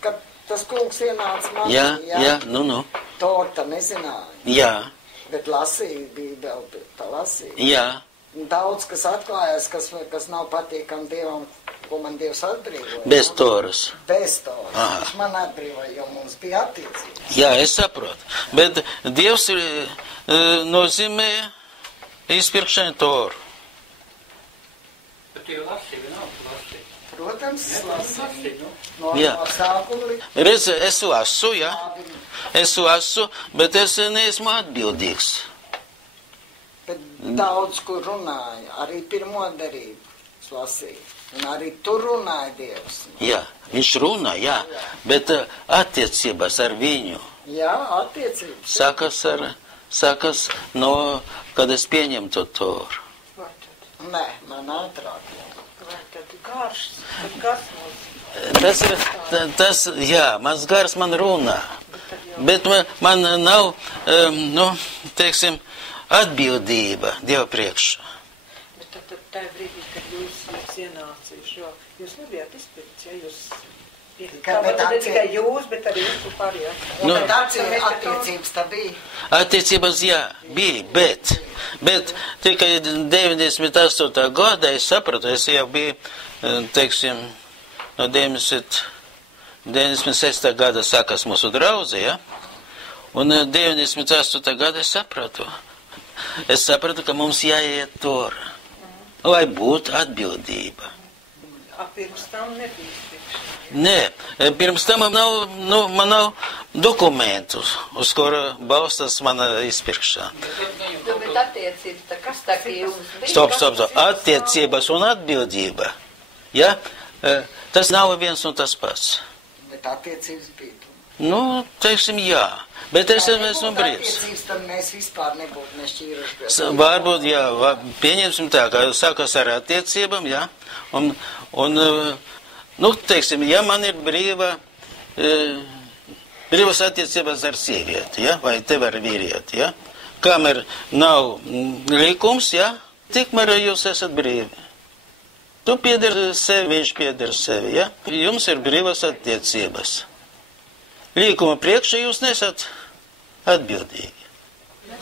kad tas kungs ienāca manī, Jā, nu. Torta nezināja, Jā, bet lasīja, Bībeli palasīja. jā, Daudz, kas atklājās, kas nav patīkam Dievam, ko man Dievs atbrīvoja. bez Toras. Bez Toras. Aha. Viņš man atbrīvoja, jo mums bija attiecības. Jā, es saprotu. Bet Dievs nozīmē izpirkšanu Toru. Bet jau lasīja, nav lasīja. Protams, lasīja. Nu. No sākuma līdz. Redz, es lasu, jā. Es lasu, bet es neesmu atbildīgs. Bet daudz, kur runāja, arī pirmo darību lasīja. Un arī tur runāja Dievs. Jā, viņš runā, jā. Bet attiecības ar viņu Jā, attiecības. sākas no, kad es pieņemtu Toru. Vai tad? Nē, man ātrāk. Vai tad garš? Kas mums? Tas, jā, mans gars man runā. Bet man nav, nu, teiksim, atbildība Dieva priekšā. Bet tad tā brīdī, kad jūs ienācījuši, jo jūs nebijāt izpirkts, ja jūs... Tāpat ne tikai jūs, bet arī jūs pārējā. Un tad attiecības tā bija? Attiecības, jā, bija, bet tikai 98. gada es sapratu, es jau biju, teiksim, no 96. gada sākas mūsu draudze, ja? Un 98. gada es sapratu. Es sapratu, ka mums jāiet tur, lai būtu atbildība. Pirms tam nebija izpirkšana. Nē, pirms tam man nav dokumentu, uz kura balstās mana izpirkšana. Nu, bet attiecības, tā kas tā kā jums bija? Stop. Attiecības un atbildība. Ja? Tas nav viens un tas pats. Bet attiecības bija. Nu, teiksim, jā. Bet es esmu brīvs. Attiecības tad mēs vispār nebūtu nešķīruši. Varbūt, jā, pieņemsim tā, ka sākas ar attiecībām, jā. Un nu, teiksim, ja man ir brīvas attiecības ar sievieti, ja, vai tev ar vīrieti, ja, kamēr nav likums, ja, tikmēr jūs esat brīvi. Tu pieder sevi, viņš pieder sevi, ja, jums ir brīvas attiecības. Līkuma priekšā jūs nesat atbildīgi.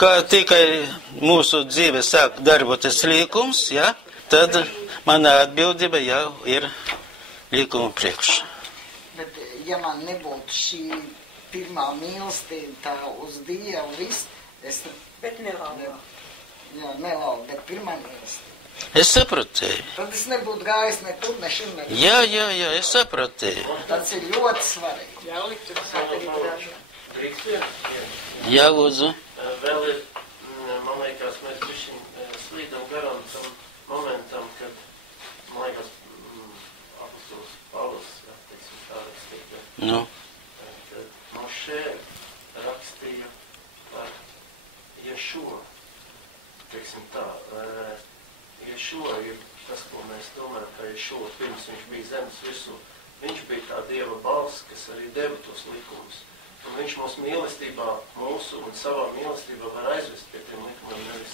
Kā tikai mūsu dzīve sāk darboties līkums, ja, tad mana atbildība jau ir līkuma priekšā. Bet, ja man nebūtu šī pirmā mīlestība tā uz Dievu, viss, es... Bet nelaudu. Jā, nelaudu, bet pirmā mīlestība. Es sapratu tevi. Tad es nebūtu gājis ne tur, ne šim, ne šim. Jā, es sapratu tevi. Tas ir ļoti svarīgi. Jā, liktu sakarīt dažu. Jā, lūdzu. Vēl ir, man liekas, mēs višķiņ slīdam garām tam momentam, kad, man liekas, apostols Pāvils, teiksim, tā rakstīja. Nu. Kad Mošē rakstīja par Ješua, teiksim tā. Ješua ir tas, ko mēs domājam, ka Ješua pirms viņš bija zemes virsū. Viņš bija tā Dieva balss, kas arī deva tos likumus. Un viņš mūsu mīlestībā, mūsu un savā mīlestībā var aizvest pie tiem likumiem, nevis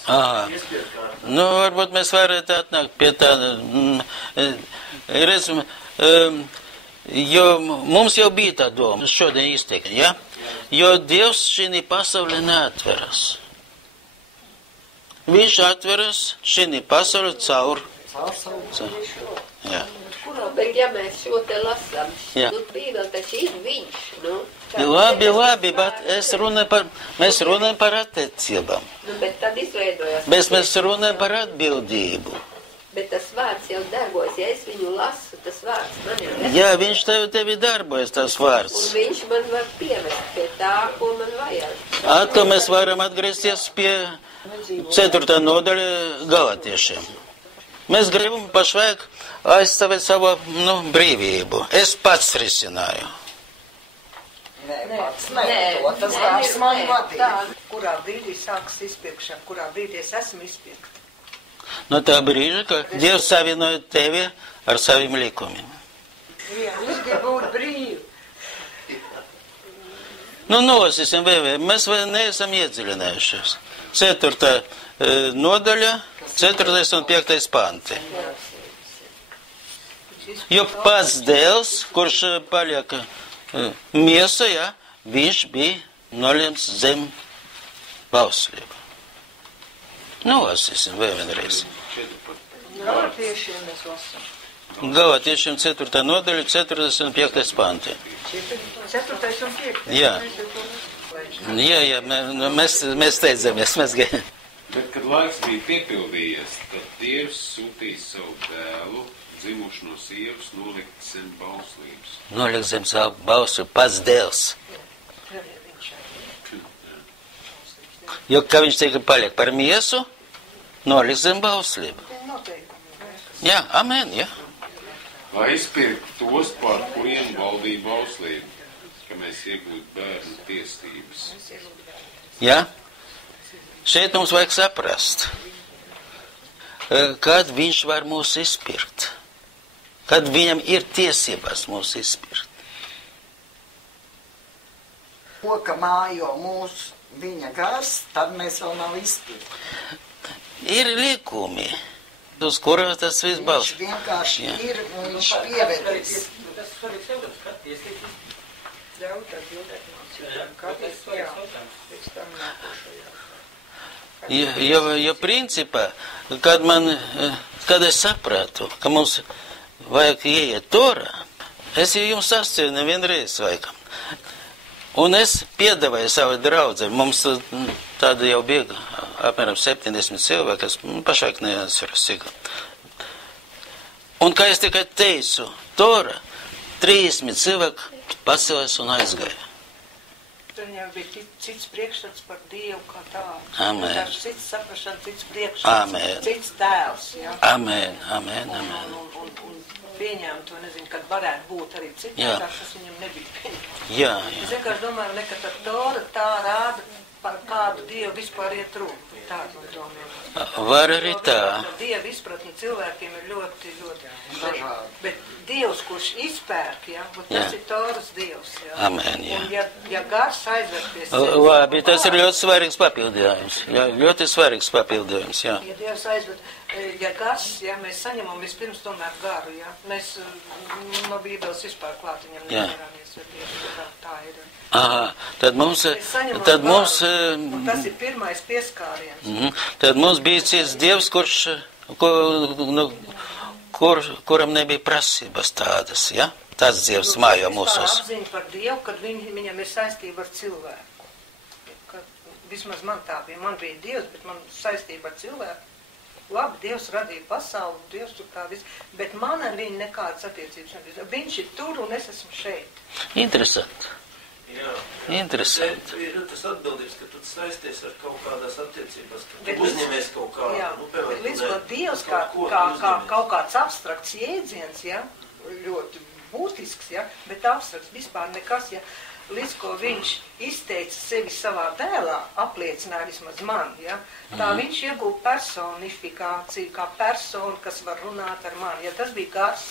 iespierkārt. Nu, varbūt mēs varētu atnākt pie tā, redzam, jo mums jau bija tā doma, šodien izteikti, ja? Jo Dievs šī pasaulē neatveras. Viņš atveras šī pasaulē caur. Jā. Bet ja mēs šo te lasām, nu Bībeli taču ir viņš, nu. Labi, bet mēs runājam par attiecībām. Nu, bet tad izveidojās. Bet mēs runājam par atbildību. Bet tas vārds jau darbojas, ja es viņu lasu, tas vārds man ir. Jā, viņš tevi darbojas, tas vārds. Un viņš man var pievest pie tā, ko man vajag. Atkal mēs varam atgriezties pie 4. nodaļa Galatiešiem. Mēs gribam pašlaik aizstāvēt savu brīvību. Es pats risināju. Tas darbs man vadīja. Kurā brīdī sākas izpirkšana, kurā brīdī es esmu izpirkta. No tā brīža, ka Dievs savienoja tevi ar saviem likumiem. Es gribu būt brīvi. Nolasīsim vēl, mēs vēl neesam iedziļinājušies. 4. nodaļa, 4. un 5. panti. Jo pats Dievs, kurš paliek miesā, ja, viņš bija nolemts zem bauslību. Nolasīsim vēl vienreiz. Galatiešiem mēs lasām. Galatiešiem 4. nodaļa, 4. un 5. panti. 4. un 5. Jā. Jā, mēs steidzamies, mēs gājām. Bet, kad laiks bija piepildījies, tad Dievs sūtīja savu dēlu, dzimušu no sievas, nolikt zem bauslības. Nolikt zem savu bauslību, pats Dievs. Jo, kā viņš tika paliek par miesu, nolikt zem bauslību. Jā, amen, jā. Lai izpirktu tos, par kuriem valdīja bauslība, ka mēs iegūtu bērnu tiesības. Jā. Šeit mums vajag saprast, kad viņš var mūs izpirkt. Kad viņam ir tiesības mūs izpirkt. Koka mājo mūs viņa gars, tad mēs vēl nav izpirkti. Ir likumi, uz kurā tas viss balsts. Viņš vienkārši ir un viņš pievedis. Tas svarīgs jautājums, kā tiesības? Jo principā, kad es sapratu, ka mums vajag ieiet Torā, es jums sastāju nevienreiz vajagam. Un es piedāvāju savu draudzē, mums tāda jau bija apmēram 70 cilvēki, es pašāk neatceros cik. Un kā es tikai teicu, Torā, 30 cilvēki pacēlās un aizgāja. Tur jau bija cits priekšstats par Dievu kā tādu. Amen. Tas cits saprašana, cits priekšstats, Amen. cits tēls. Ja? Amen, amen, amen. Un pieņēma to, nezinu, kad varētu būt arī cits, tas viņam nebija pieņemts. Jā. Es vienkārši domāju, ka tā Tora tā rāda, par kādu Dievu vispār iet rūp. Tādu domāju. Var arī tā. Dievu izpratni cilvēkiem ir ļoti, ļoti dažādi. Bet Dievs, kurš izpērk, tas ir Toras Dievs. Amen, jā. Un ja gars aizver pie sevis... Labi, tas ir ļoti svarīgs papildījums. Jā, ļoti svarīgs papildījums, jā. Ja Dievs aizver, ja gars, mēs saņemam vispirms tomēr garu, mēs no Bībeles vispār klāt viņam nevarāmies, tā ir. Aha, tad mums... Tas ir pirmais pieskāriens. Tad mums bija cits Dievs, kuram nebija prasības tādas, ja? Tas Dievs mājo mūsos. Tā apziņa par Dievu, kad viņam ir saistība ar cilvēku. Vismaz man tā bija. Man bija Dievs, bet man saistība ar cilvēku. Labi, Dievs radīja pasauli, Dievs tur tā viss, bet man ar viņu nekādas attiecības nebija. Viņš ir tur un es esmu šeit. Interesanti. Jā. Interesanti. Ir tas atbildības, ka tu saisties ar kaut kādās attiecībās, ka tu uzņemies kaut kādu. Jā, bet līdz ko Dievs kā kaut kāds abstrakts jēdziens, ļoti būtisks, bet abstrakts vispār nekas, līdz ko viņš izteica sevi savā dēlā, apliecināja vismaz man, tā viņš iegūta personifikāciju, kā persona, kas var runāt ar mani, tas bija gars,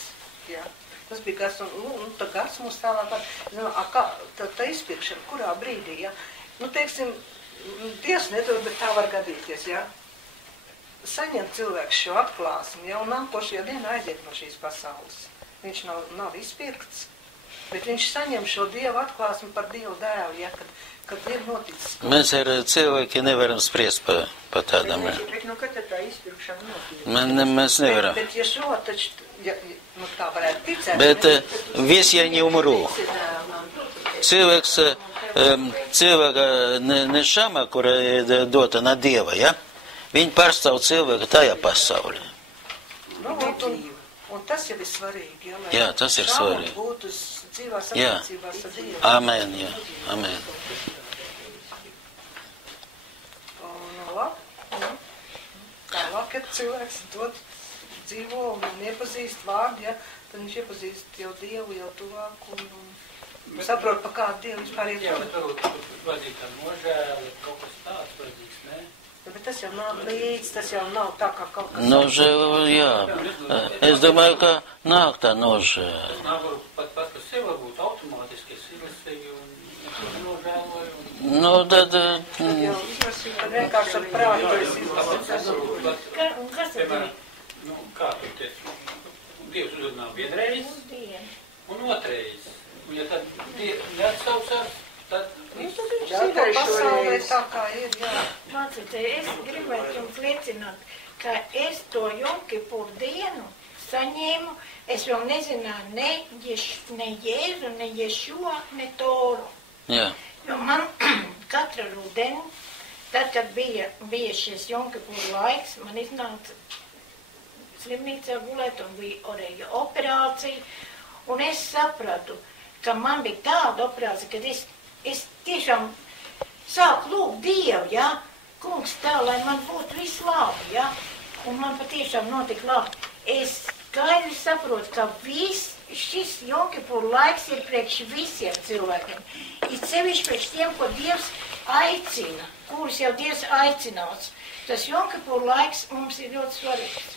Tas bija gars, un tā gars mums tālāk var, tā izpirkšana, kurā brīdī, teiksim, Dievs nedod, bet tā var gadīties, saņem cilvēks šo atklāsmi, un nākošajā dienā aiziet no šīs pasaules. Viņš nav izpirkts, bet viņš saņem šo Dievu atklāsmi par Dievu dēlu, kad ir noticis. Mēs ar cilvēki nevaram spriest par tādām. Bet kad tā izpirkšana notiek? Mēs nevaram. Bet ja šo taču, tā varētu ticēt. Bet visi ja не умру. Cilvēka nešama, kura ir dota no Dieva, viņi pārstāv cilvēku tajā pasaulē. Nu, un tas jau ir svarīgi, ja, lai Jā, tas ir svarīgi. būtu dzīvās Jā. attiecībās ar Dievu. Amen, jā, amen. Un labi. Tālāk, kad cilvēks dod dzīvo un iepazīst vārdu, ja, tad viņš iepazīst jau Dievu, jau tuvāk un saprot, pa kādu Dievu vispār ir. Jā, bet varbūt vajadzīga tā nožēla, kaut kas tāds vajadzīgs, ne? Bet tas jau nav līdz, tas jau nav tā kā kaut kas. Nožēla, jā. Es domāju, ka nāk tā nožēla. Tas nav varbūt pat par sevi, varbūt automātiski es izlasēju un es nožēloju. Nu, tad... Tad jau izlasīju, kad vienkārši ar prātu es izlasīju. Un kas tad ir? Nu, kā tu teici? Dievs uzrunā vienreiz un otrais. Un ja tad neatsaucās, tad... Dzīvo pasaulē tā kā ir, jā. Mācītāji, es gribētu jums liecināt, ka es to Jomkipur dienu saņēmu, es vēl nezināju ne Jēzu, ne Ješua, ne Toru. Jā. Jo man katra rudeni, tad, kad bija šis Jomkipur laiks, man iznāca slimnīcā gulēt un bija orēja operācija, un es sapratu, ka man bija tāda operācija, kad es tiešām sāku lūgt Dievu, ja? Kungs tā, lai man būtu viss labi, ja? Un man patiešām notika labi. Es skaidri saprotu, ka šis Jomkipur laiks ir priekš visiem cilvēkiem. Ir sevišķi priekš tiem, ko Dievs aicina, kurus jau Dievs aicināts. Tas Jomkipur laiks mums ir ļoti svarīgs.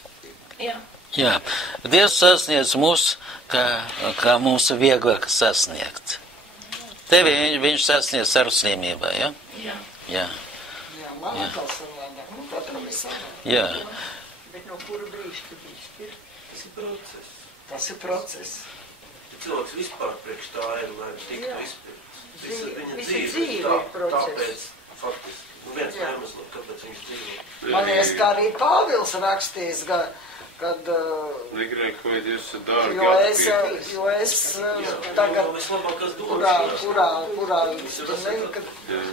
Jā. Jā. Dievs sasniedz mūs, kā mums vieglāk sasniegt. Tevi viņš sasniedz ar slimībā, ja? Jā. Jā. Jā, man atkal savādāk. Nu, katram ir savādāk. Jā. Bet no kura brīža tu biji? Tas ir process. Tas ir process. Cilvēks vispār priekš tā ir, lai tiktu izpildīts. Visa viņa Visa dzīve dzīve ir ir process. tāpēc faktiski viens iemesls, kāpēc viņš dzīvo. Man liekas, kā arī Pāvils rakstīs, kad Negrēk, ko ir Dievs dārgi jo es tagad, Vislabākās kurā, domas. nezinu,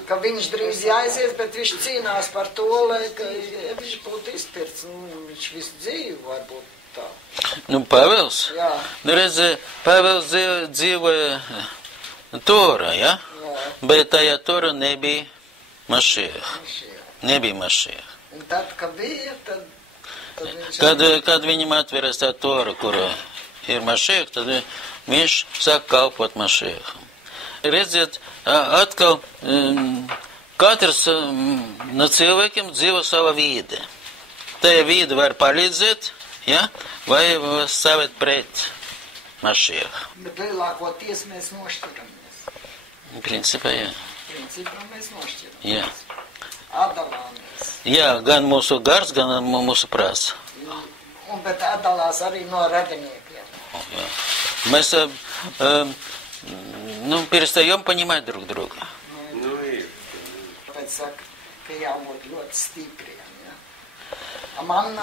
ka viņš drīz jāaizies, bet viņš cīnās par to, lai viņš būtu izpirts. Nu, viņš visu dzīvi varbūt tā. Nu, Pāvils? Jā. Nu, redzi, Pāvils dzīvoja Tora, ja? Jā. Bet tajā Tora nebija Mašieha. Nebija Mašieha. Un tad, kad bija, tad viņš... Kad viņam atveras tā Tora, kura ir Mašieha, tad viņš sāk kalpot Mašieham. Redziet, atkal katrs no cilvēkiem dzīvo savu vīdi. Tajā vīdi var palīdzēt, ja? Vai stāvēt pret Mašiehu. Bet lielākoties mēs nošķiramies. Principā, jā. Principā mēs nošķiramies. Jā. Atdalāmies. Jā, gan mūsu gars, gan mūsu prāts. Bet atdalās arī no radiniekiem. Jā. Mēs перестаем понимать друг друга. Nu, ir. Tāpēc saka, ka jābūt ļoti stipriem. Ja? Man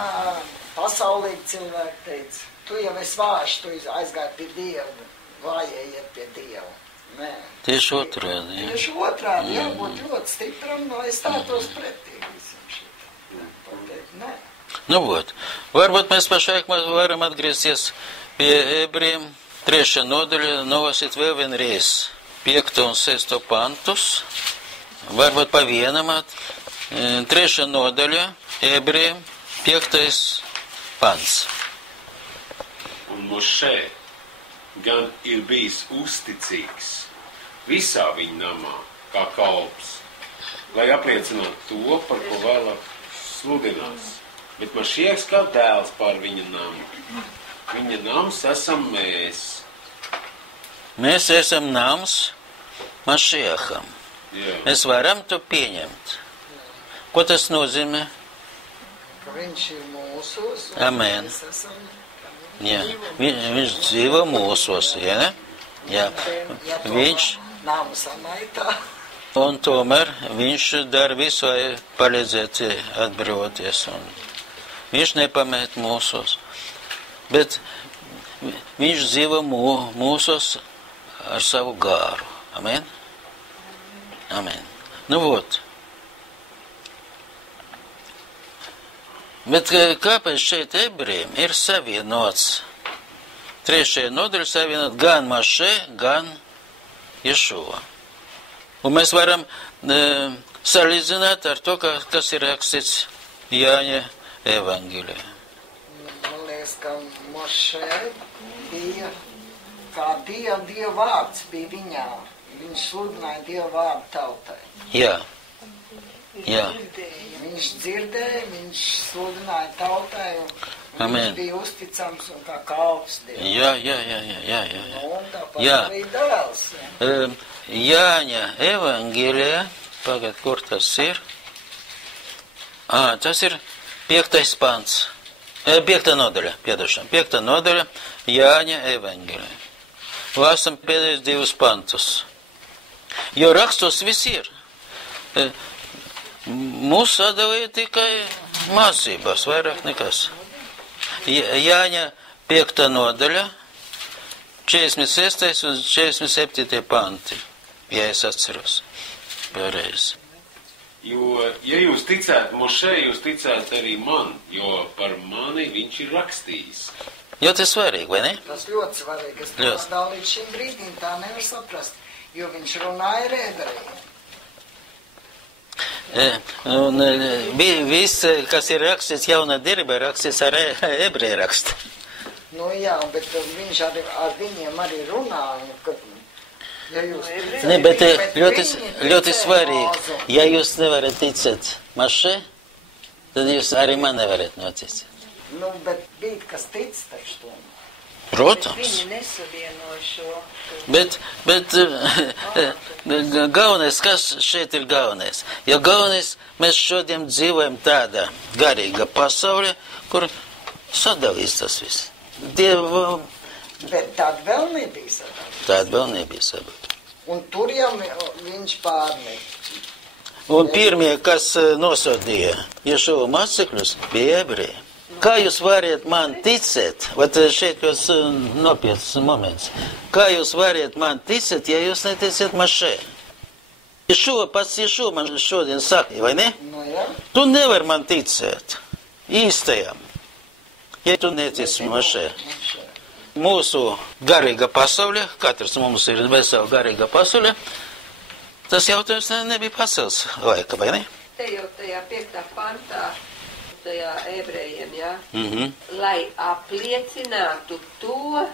pasaulīgi cilvēki teica, tu jau esi vājš, tu aizgāji pie Dieva, vājie iet pie Dieva. Nē. Tieši otrādi, jā. Tieši otrādi, jābūt ļoti stipram, lai stātos pretī visam šitam. Pateikt, nē. Nu вот, varbūt mēs pašlaik varam atgriezties pie ebrejiem 3. nodaļa, nolasīt vēl vienreiz 5. un 6. pantus. Varbūt pa vienam 3. nodaļa, ebrejiem 5. pants. Un Mošē gan ir bijis uzticīgs visā viņa namā, kā kalps, lai apliecinātu to, par ko vēlāk sludinās. Bet Mašieks kā dēls pār viņa namu. Viņa nams esam mēs. Mēs esam nams Mašiekam. Jā. Mēs varam to pieņemt. Ko tas nozīmē? Ka viņš ir mūsos. Amen. Mēs esam... Jā. Viņš dzīvo mūsos, jā? Jā. Viņš... Nav samaitā. Un tomēr viņš dara visu, lai palīdzētu atbrīvoties. Un viņš nepamēt mūsos. Bet viņš dzīvo mūsos ar savu gāru. Amen? Amen. Nu, вот. Bet kāpēc šeit ebrejiem ir savienots? Trešajā nodaļā savienot gan Mošē, gan Ješua. Un mēs varam salīdzināt ar to, kas ir rakstīts Jāņa evaņģēlijā. Man liekas, ka Mošē bija kā Dieva vārds bija viņā. Viņš sludināja Dieva vārdu tautai. Jā. Jā. Viņš dzirdēja, viņš sludināja tautai, un viņš bija uzticams un kā kalps Dievam. Jā. Un tāpat arī dēls. Jāņa evaņģēlijā, pagad, kur tas ir? Tas ir 5. pants. 5. nodaļa, piedošana. 5. nodaļa Jāņa evaņģēlijā. Lasam pēdējos 2 pantus. Jo rakstos viss ir. Mūs sadalīja tikai mācībās, vairāk nekas. Jāņa 5. nodaļa, 46. un 47. panti, ja es atceros pareizi. Jo, ja jūs ticētu Mošē, jūs ticētu arī man, jo par mani viņš ir rakstījis. Ļoti svarīgi, vai ne? Tas ļoti svarīgi. Es tādā līdz šim brīdim tā nevar saprast, jo viņš runāja ar ebrejiem. Un viss, kas ir rakstīts jaunā derībā, rakstīts ar ebreju rakstu. Nu jā, bet viņš ar viņiem arī runāja, ka, ja jūs ticat, Ne, bet ļoti svarīgi, ja jūs nevarat ticēt Mošē, tad jūs arī man nevarat noticēt. Nu, bet bija, kas tic taču to. Protams. Viņi nesavienoja šo. Bet galvenais, kas šeit ir galvenais? Jo galvenais, mēs šodien dzīvojam tādā garīga pasaulē, kur sadalīs tas viss. Dieva... Bet tāda vēl nebija sadalīta. Tāda vēl nebija sadalīta. Un tur jau viņš pārmet. Un pirmie, kas nosodīja Ješua mācekļus, bija ebreji. Kā jūs variet man ticēt, vat šeit jūs nopietns moments, kā jūs variet man ticēt, ja jūs neticiet Mošē? Pats Ješua man šodien saka, vai ne? Nu, jā. Tu nevar man ticēt īstajam, ja tu netici Mošē. Mūsu garīga pasaulē, katrs mums ir vesela garīga pasaulē, tas jautājums nebija pasaules laika, vai ne? Te jau tajā 5. pantā, tajā ebrejiem, jā, Lai apliecinātu to,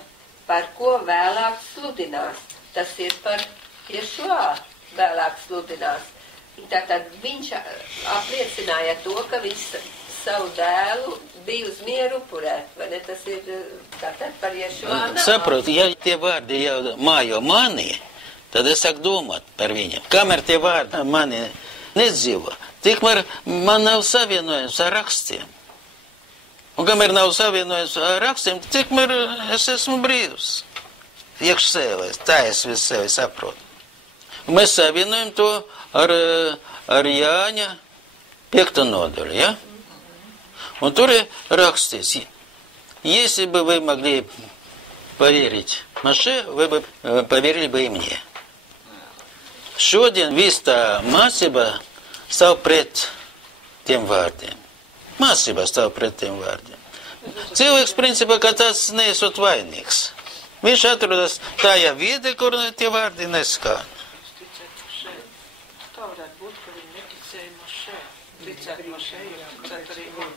par ko vēlāk sludinās. Tas ir par Ješua vēlāk sludinās. Tātad viņš apliecināja to, ka viņš savu dēlu bija uz mieru upurēt, vai ne? Tas ir tātad par Ješua. Saprotu, ja tie vārdi jau mājo mani, tad es sāku domāt par viņiem. Kamēr tie vārdi mani nedzīvo, tikmēr man nav savienojums ar rakstiem. Un kamēr nav savienojums ar rakstiem, tikmēr es esmu brīvs. Iekš sevi, tā es visu sevi saprotu. Un mēs savienojam to ar Jāņa 5. nodaļu, ja? Un tur ir rakstīts, если бы вы могли поверить Моше, вы бы поверили бы и мне. Šodien viss tā mācība stāv pret tiem vārdiem. Mācība stāv pret tiem vārdiem. Cilvēks, principā, ka tas neesot vainīgs. Viņš atrodas tajā viedē, kur tie vārdi neskan. Tā varētu būt, ka viņi neticēja Mošē. Ticēt Mošē, jo ticēt arī viņi.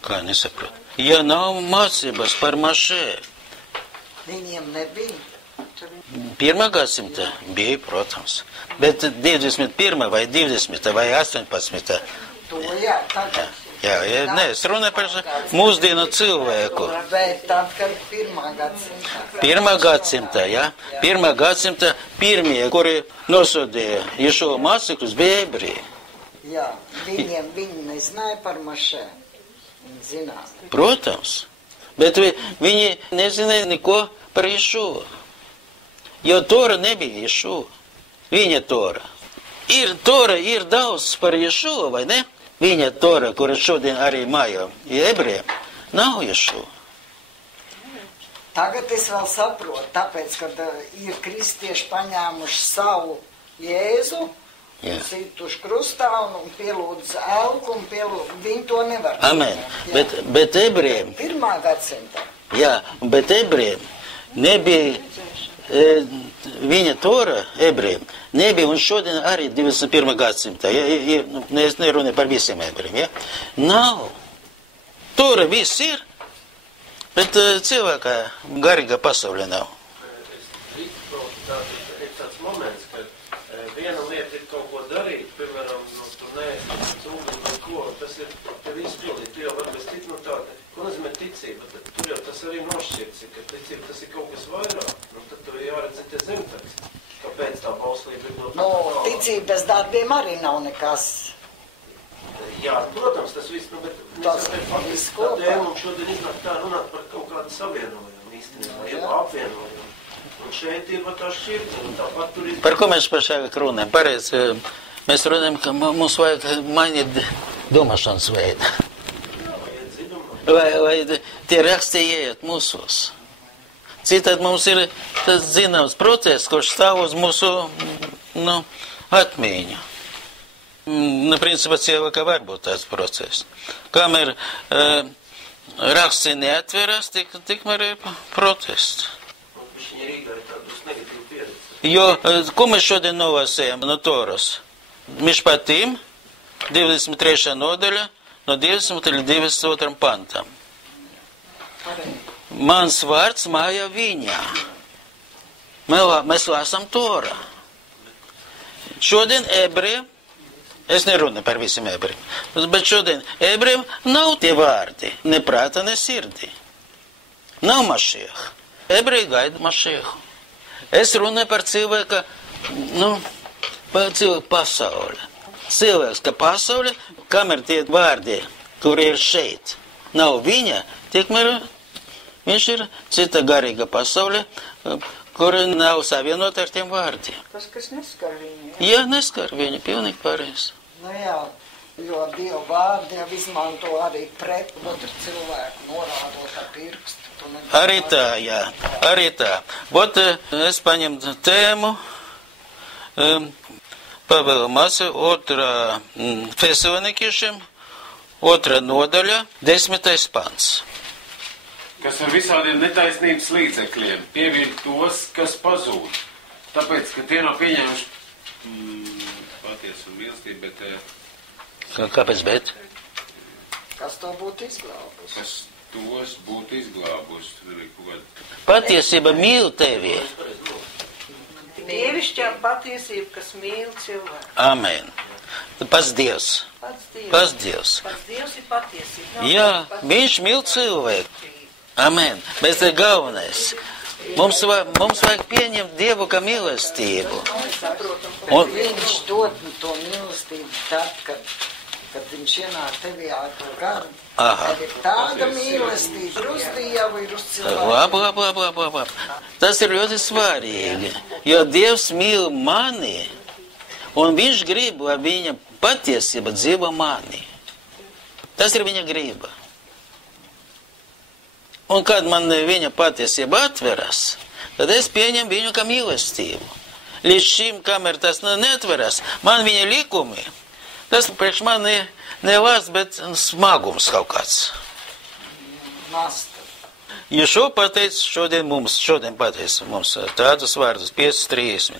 Kā nesaprot? Ja nav mācības par Mošē. Viņiem nebija. Pirmā gadsimta bija, protams. Bet 21. vai 20. vai 18. To jā, tagad. Jā, es runāju par mūsdienu cilvēku. Bet tad, kad 1. gadsimta. 1. gadsimta, jā. 1. gadsimta pirmie, kuri nosodīja Ješua mācekļus, bija ebreji. Jā, viņi nezināja par Mošē. Viņi zināja. Protams. Bet viņi nezināja neko par Ješua. Jo Tora nebija Ješua. Viņa Tora. Tora ir daudz par Ješua, vai ne? Viņa Tora, kura šodien arī mājo ebrejiem, nav Ješua. Tagad es vēl saprotu, tāpēc, kad ir kristieši paņēmuši savu Jēzu Jā. Situši krustā un pielūdz elku un pielūdz. Viņi to nevar. Amen. Jā. Bet ebrejiem, 1. gadsimtā. jā, bet ebrejiem nebija, viņa tora ebrejiem nebija, un šodien arī 21. gadsimtā, ja, es nerunāju par visiem ebrejiem, ja? Nav. Tora viss ir, bet cilvēkā garīga pasaulē nav. Ir tāds moments, ka viena lieta ir kaut ko darīt, piemēram, tu neesi cūgam vai ko, tas ir tev izpildīt, tu jau varbūt tic no tāda, ko nozīmē ticība, tad tur jau tas arī nošķirts, ka ticība tas ir kaut kas vairāk, tad tu jāredz te zemteksts, kāpēc tā bauslība ir no tā. Ticība bez darbiem arī nav nekas. Jā, protams, tas viss, bet Tas mēs faktiski tādēļ mums šodien iznāk tā runāt par kaut kādu savienojumu īstenībā, jeb apvienojumu. Un šeit ir tā šķirta, un tāpat tur ir... Par ko mēs pašāk runājam? Pareiz, mēs runājam, ka mums vajag mainīt domāšanas veidu. Vai tie raksti ieiet mūsos. Citādi mums ir tas zināms process, kurš stāv uz mūsu, atmiņu. Principā cilvēkā var būt tāds process. Kamēr raksti neatveras, tikmēr ir protests. Jo, ko mēs šodien novāsējam no Toras? Mišpatim, 23. nodaļa, no 20. līdz 22. pantam. Mans vārds māja viņā. Mēs lasām Torā. Šodien ebrejiem, es nerunāju par visiem ebrejiem, bet šodien ebrejiem nav tie vārdi, ne prāta, ne sirdī. Nav Mašieha. Ebreji gaida Mašiehu. Es runāju par cilvēka, par cilvēku pasauli. Cilvēks, ka pasauli, kamēr tie vārdi, kuri ir šeit, nav viņa, tikmēr viņš ir cita garīga pasauli, kuri nav savienota ar tiem vārdiem. Tas, kas neskar viņu. Jā, neskar viņu, pilnīgi pareizi. Jā, jo Dieva vārdi jau izmanto arī pret otru cilvēku, norādot ar pirkstu. Arī tā, jā, arī tā. Vot es paņemu tēmu, Pavela Masa, 2. Fesalonikīšiem, 2. nodaļa, 10. pants. Kas ar visādiem netaisnības līdzekļiem pievirt tos, kas pazūd. Tāpēc, ka tie nav pieņēmuši patiesu mīlestību, bet... Kāpēc bet? Kas to būtu izglābus? Kas tos būtu izglābus. Patiesība mīl tevi. Dievišķā patiesība, kas mīl cilvēku. Amen. Pats Dievs. Pats Dievs. Pats Dievs ir patiesība. Jā, viņš mīl cilvēku. Amen. Bet tas ir galvenais. Mums vajag pieņemt Dievu kā mīlestību. Un viņš dod to mīlestību tad, kad viņš ienāk tevī ar to garu. Tad ir tāda mīlestība, krustī jau ir uz cilvēku. Labi. Tas ir ļoti svarīgi, jo Dievs mīl mani, un viņš grib, lai viņa patiesība dzīvo mani. Tas ir viņa griba. Un kad man viņa patiesība atveras, tad es pieņemu viņu kā mīlestību. Līdz šim, kamēr tas neatveras, man viņa likumi, tas priekš man ne vārds, bet smagums kaut kāds. Nasta. Jo šo šodien pateic mums tādus vārdus 5:30.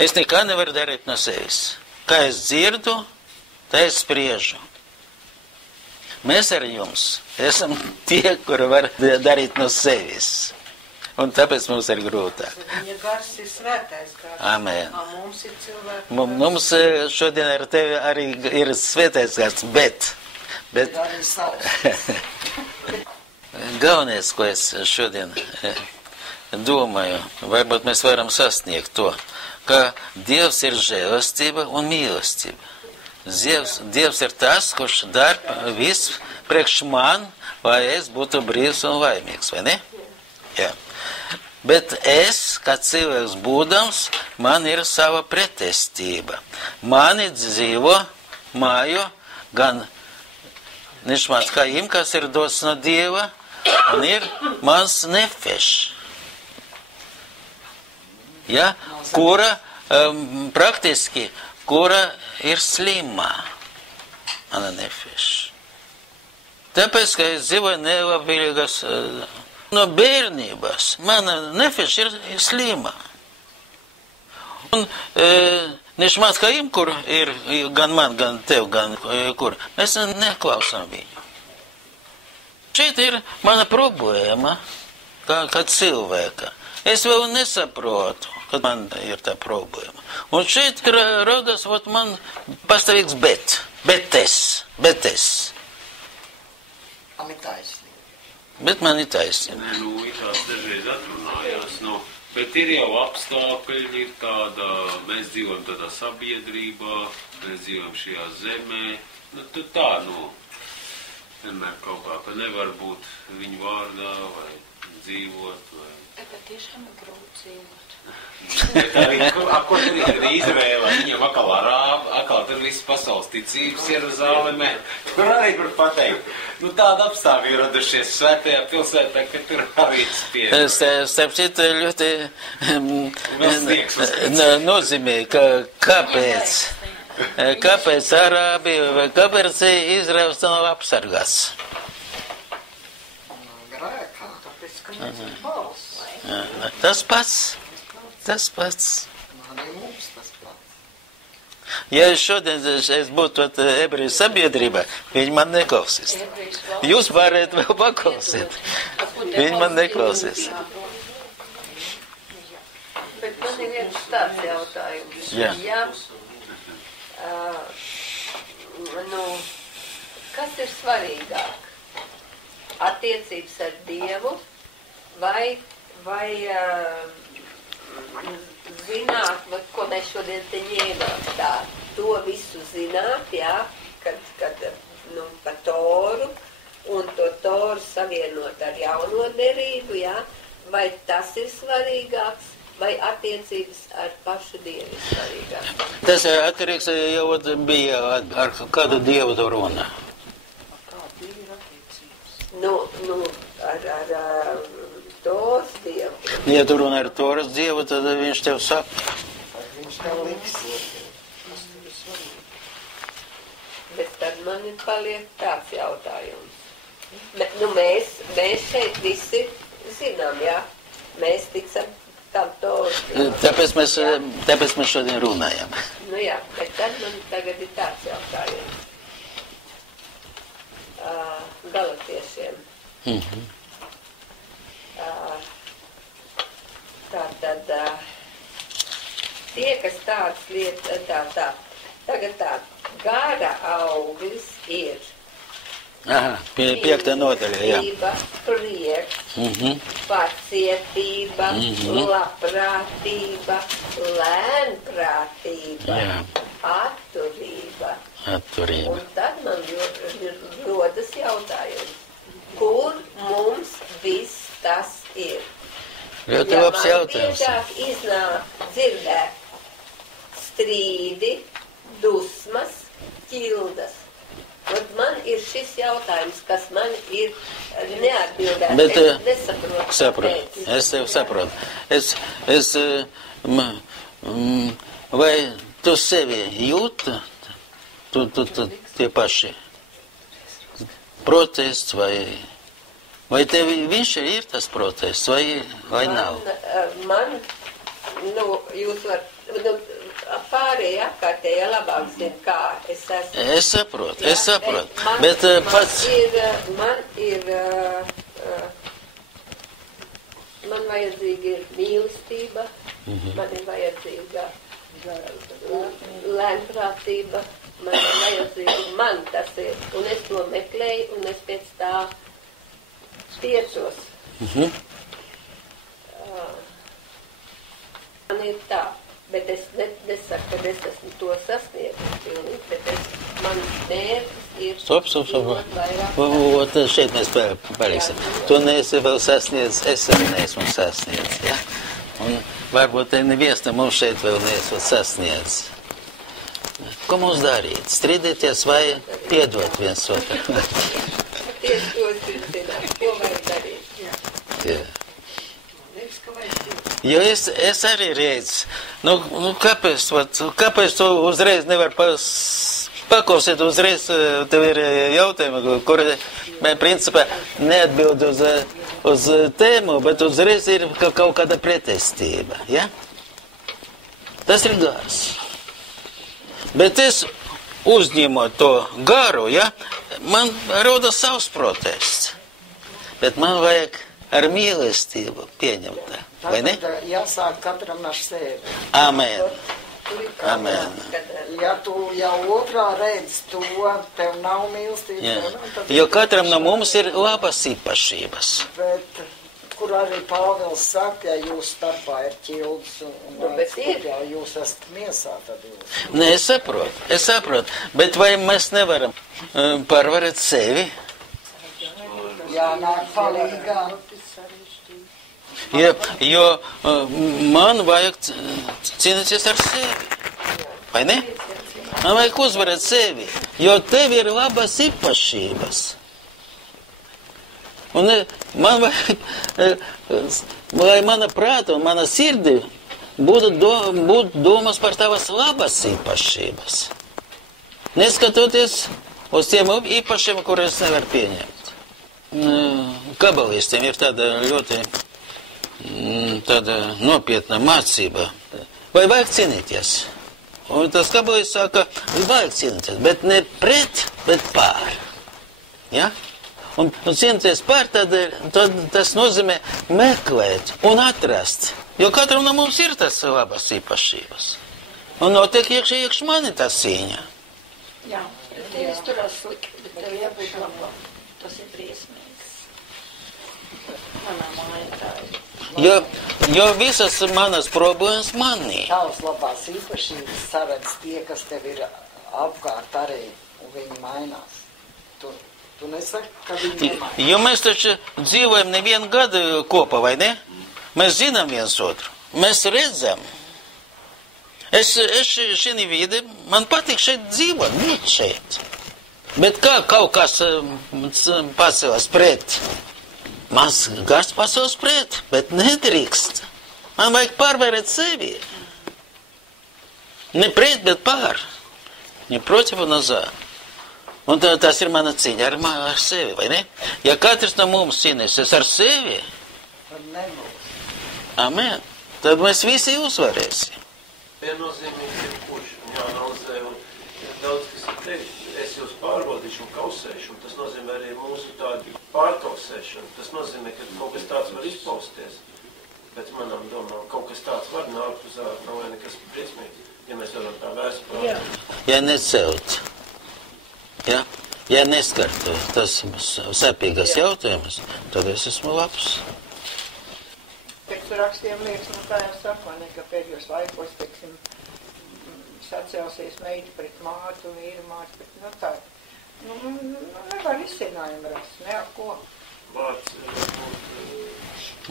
Es nekā nevaru darīt no sevis. Kā es dzirdu, tā es spriežu. Mēs ar jums esam tie, kuri var darīt no sevis. Un tāpēc mums ir grūtāk. Viņa gars ir svētais gars. Amen. Mums ir cilvēki. Mums šodien ar tevi arī ir svētais gars, bet Arī savs. galvenais, ko es šodien domāju, varbūt mēs varam sasniegt to, ka Dievs ir žēlastība un mīlestība. Dievs ir tas, kurš dara visu priekš man, lai es būtu brīvs un laimīgs, vai ne? Jā. Bet es, kā cilvēks būdams, man ir sava pretestība. Mani dzīvo māju gan Nishmat Haim, kas ir dots no Dieva, un ir mans nefeš. Ja? Kura praktiski, kura ir slimā, mana nefeša. Tāpēc, ka es dzīvoju nelabvēlīgas no bērnības, mana nefeša ir slimā. Un nešmāt Haim, kur ir gan man, gan tev, gan kur, mēs neklausām viņu. Šeit ir mana problēma, kā cilvēka. Es vēl nesaprotu, kad man ir tā problēma. Un šeit rodas man pastāvīgs bet es. Man ir taisnība. Bet man ir taisnība. Nē, tās dažreiz atrunājās, bet ir jau apstākļi, ir tāda, mēs dzīvojam tādā sabiedrībā, mēs dzīvojam šajā zemē, tu tā, vienmēr kaut kā, ka nevar būt viņu vārdā, vai dzīvot, vai... Tagad tiešām ir grūti dzīvot. Ko tur ir Izrēlā, viņam atkal tur viss pasaules ticības Jeruzālēmē, tur arī var pateikt. Tāda apstāvi ir radušies svētajā pilsētā, ka tur arī spiež. Starp citu, ļoti nozīmē, kāpēc Arābi vai kāpēc Izraels nav apsargāts. Grēkā. Tāpēc, ka mēs ir balss. Tas pats. Arī mums tas pats. Ja šodien es būtu ebreju sabiedrībā, viņi man neklausīs. Jūs varat vēl paklausīt. Viņi man neklausīs. Bet man ir viens tāds jautājums. Jā. Kas ir svarīgāk? Attiecības ar Dievu vai zināt, ko mēs šodien te ņēmām tā, to visu zināt, jā, kad par Toru un to Toru savienot ar jauno derību, jā, vai tas ir svarīgāks, vai attiecības ar pašu Dievu ir svarīgāks? Tas atkarīgs jau bija ar kādu Dievu tu runā. Kāda ir attiecības? Ar Tors Dievu. Ja tu runā ar Toras Dievu, tad viņš tev saka. Viņš tev liks. Bet tad man paliek tāds jautājums. Mēs šeit visi zinām, jā? Mēs ticam tam Tors Dievu. Tāpēc mēs šodien runājam. Jā, bet tad man tagad ir tāds jautājums. Galatiešiem. Tātad tie, kas tādas lietas, tagad gara auglis ir Piektā nodaļa, jā. Prieks, pacietība, labprātība, lēnprātība, atturība. Un tad man rodas jautājums, kur mums viss tas ir? Ļoti labs jautājums. Biežāk iznāk dzirdēt strīdi, dusmas, ķildas. Un man ir šis jautājums, kas man ir neatbildēts. Bet, es nesaprotu. Es tev saprotu. Vai tu sevi jūti, tu tie paši protests vai tev viņš ir tas protests, vai nav? Jūs varat, pārējie apkārtējie labāk zina, kā es esmu. Es saprotu. Bet pats... Man vajadzīga ir mīlestība, man ir vajadzīga lēnprātība, man tas ir, un es to meklēju, un es pēc tā tiecos. Man ir tā, bet es nesaku, ka es esmu to sasniedzis, bet mans mērķis ir Stop. Šeit mēs paliksim. Tu neesi vēl sasniedzis, es arī neesmu sasniedzis, ja? Un varbūt neviens mums šeit vēl neesmu sasniedzis. Ko mums darīt? Strīdēties vai piedot viens otru? Tieši to es gribu zināt, ko vajag darīt. Jā. Jo es arī redzu, Kāpēc tu uzreiz nevar paklausīt uzreiz, tev ir jautājumi, kuri, principā, neatbild uz tēmu, bet uzreiz ir kaut kāda pretestība, ja? Tas ir gars. Bet es uzņemot to garu, ja, man rodas savs protests. Bet man vajag ar mīlestību pieņemt tā, vai ne? Tad jāsāk katram ar sevi. Amen. Amen. Ja tu jau otrā redz to, tev nav mīlestības. Jo katram no mums ir labas īpašības. Bet, kur arī Pāvils saka, ja jūs starpā ir ķilds un ja jūs esat miesā, tad jūs. Nē, es saprotu. Bet vai mēs nevaram pārvarēt sevi? Jā, nāk palīgā. Jo man vajag cīnīties ar sevi, vai ne? Man vajag uzvarēt sevi, jo tev ir labas īpašības. Un man vajag, lai mana prāta un mana sirdi būtu domas par tavas labas īpašības. Neskatoties uz tiem īpašiem, kurus nevar pieņemt. Kabalistiem ir tāda ļoti nopietna mācība. Vai vajag cīnīties? Un tas kabalists saka, vajag cīnīties, bet ne pret, bet pār. Ja? Un cīnīties pār, tad tas nozīmē meklēt un atrast. Jo katram no mums ir tas labas īpašības. Un notiek iekš mani tā cīņa. Jā, te izturās slikti, bet tev jābūt labāk. Tas ir briesmīgs. Manā māja tā ir. Jo visas manas problēmas manī. Tavas labās īpašības saredz tie, kas tev ir apkārt arī, un viņi mainās. Tu nesaki, ka viņi nemainās. Jo mēs taču dzīvojam nevienu gadu kopā, vai ne? Mēs zinām viens otru. Mēs redzam. Es šī vide, man patīk šeit dzīvot, būt šeit. Bet kā kaut kas pacēlas pret? Mans gars pacēlas pret, bet nedrīkst. Man vajag pārvarēt sevi. Ne pret, bet pār. Ne protiv un za. Un tas ir mana cīņa ar sevi, vai ne? Ja katrs no mums cīnīsies ar sevi, tad nebūs. Amen. Tad mēs visi uzvarēsim. Viennozīmīgi ir kurš jāanalizē un daudz, kas ir teikt. Es jūs pārbaudīšu un kausēšu, un tas nozīmē arī mūsu tādu pārkausēšanu. Tas nozīmē, ka kaut kas tāds var izpausties, bet manām domām kaut kas tāds var nākt uz ārā, nav nekas briesmīgs, ja mēs varam tā vērst pār. Ja necelt, ja neskartu tas sapīgas jautājumus, tad es esmu labs. Pēc rakstiem liekas, tā jau saka, ka pēdējos laikos, teiksim, sacelsies meita pret mātu, vīru mātu, bet tā, nevar izcinājumu rast, ne ar ko. Vārds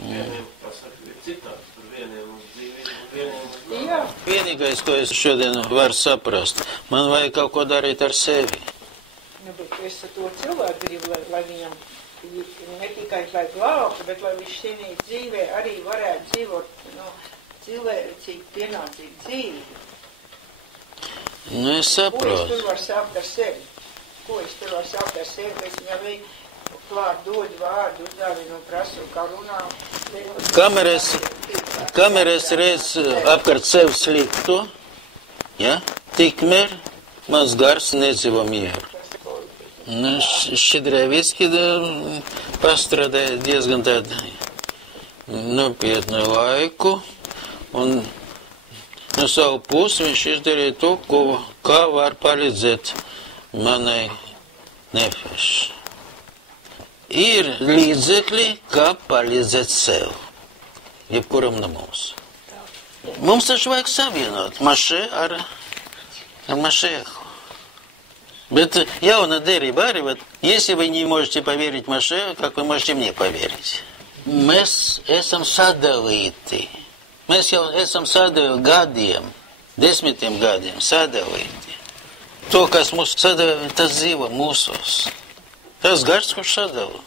vieniem pasaka, ir citāds, tur vieniem uz dzīvību, un vieniem uz dzīvību. Jā. Vienīgais, ko es šodien varu saprast, man vajag kaut ko darīt ar sevi. Bet es to cilvēku gribu, lai viņam ne tikai lai glābtu, bet lai viņš šī dzīvē arī varētu dzīvot, cilvēcīgi, pienācīgi dzīvi. Es saprotu. Ko es tur varu sākt ar sevi? Es viņam klāt dod vārdu, uzdāvinu un prasu, kā runā. Kameras reiz apkārt sevi sliktu, ja? Tikmēr mans gars nedzīvo mieru. Šķidrēviski pastrādāja diezgan tādu nopietnu laiku, un no savu pusi viņš izdarīja to, kā var palīdzēt manai nefeši. Ir līdzekļi, kā palīdzēt sev, jebkuram no mums. Mums taču vajag savienot Mašē ar Машеху. Bet jauna derība arī, bet если вы не можете поверить Машеху, как вы можете мне поверить? Mēs esam sadalīti. Mēs jau esam sadalīti gadiem, 10 gadiem sadalīti. To, kas mūs sadalīja, tas dzīvo mūsos. Tas gars, kurš sadala.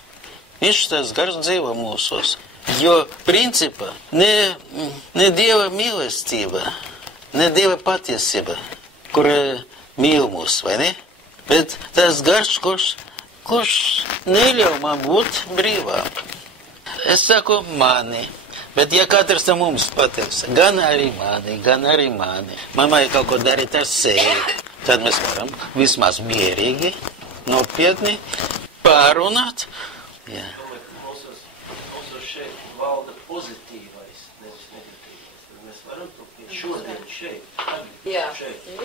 Viņš tas gars dzīvo mūsos. Jo principā ne Dieva mīlestība ne Dieva patiesība, kur mīl mūs, vai ne? Bet tas gars, kurš neļauj man būt brīvām. Es saku mani, bet ja katrs no mums pateiks, gan arī mani, mammai kaut ko darīt ar sevi, tad mēs varam vismaz mierīgi, nopietni pārunāt. Jā. Mūsos šeit valda pozitīvais, nevis negatīvais. Tad mēs varam to pie šodien šeit. Jā,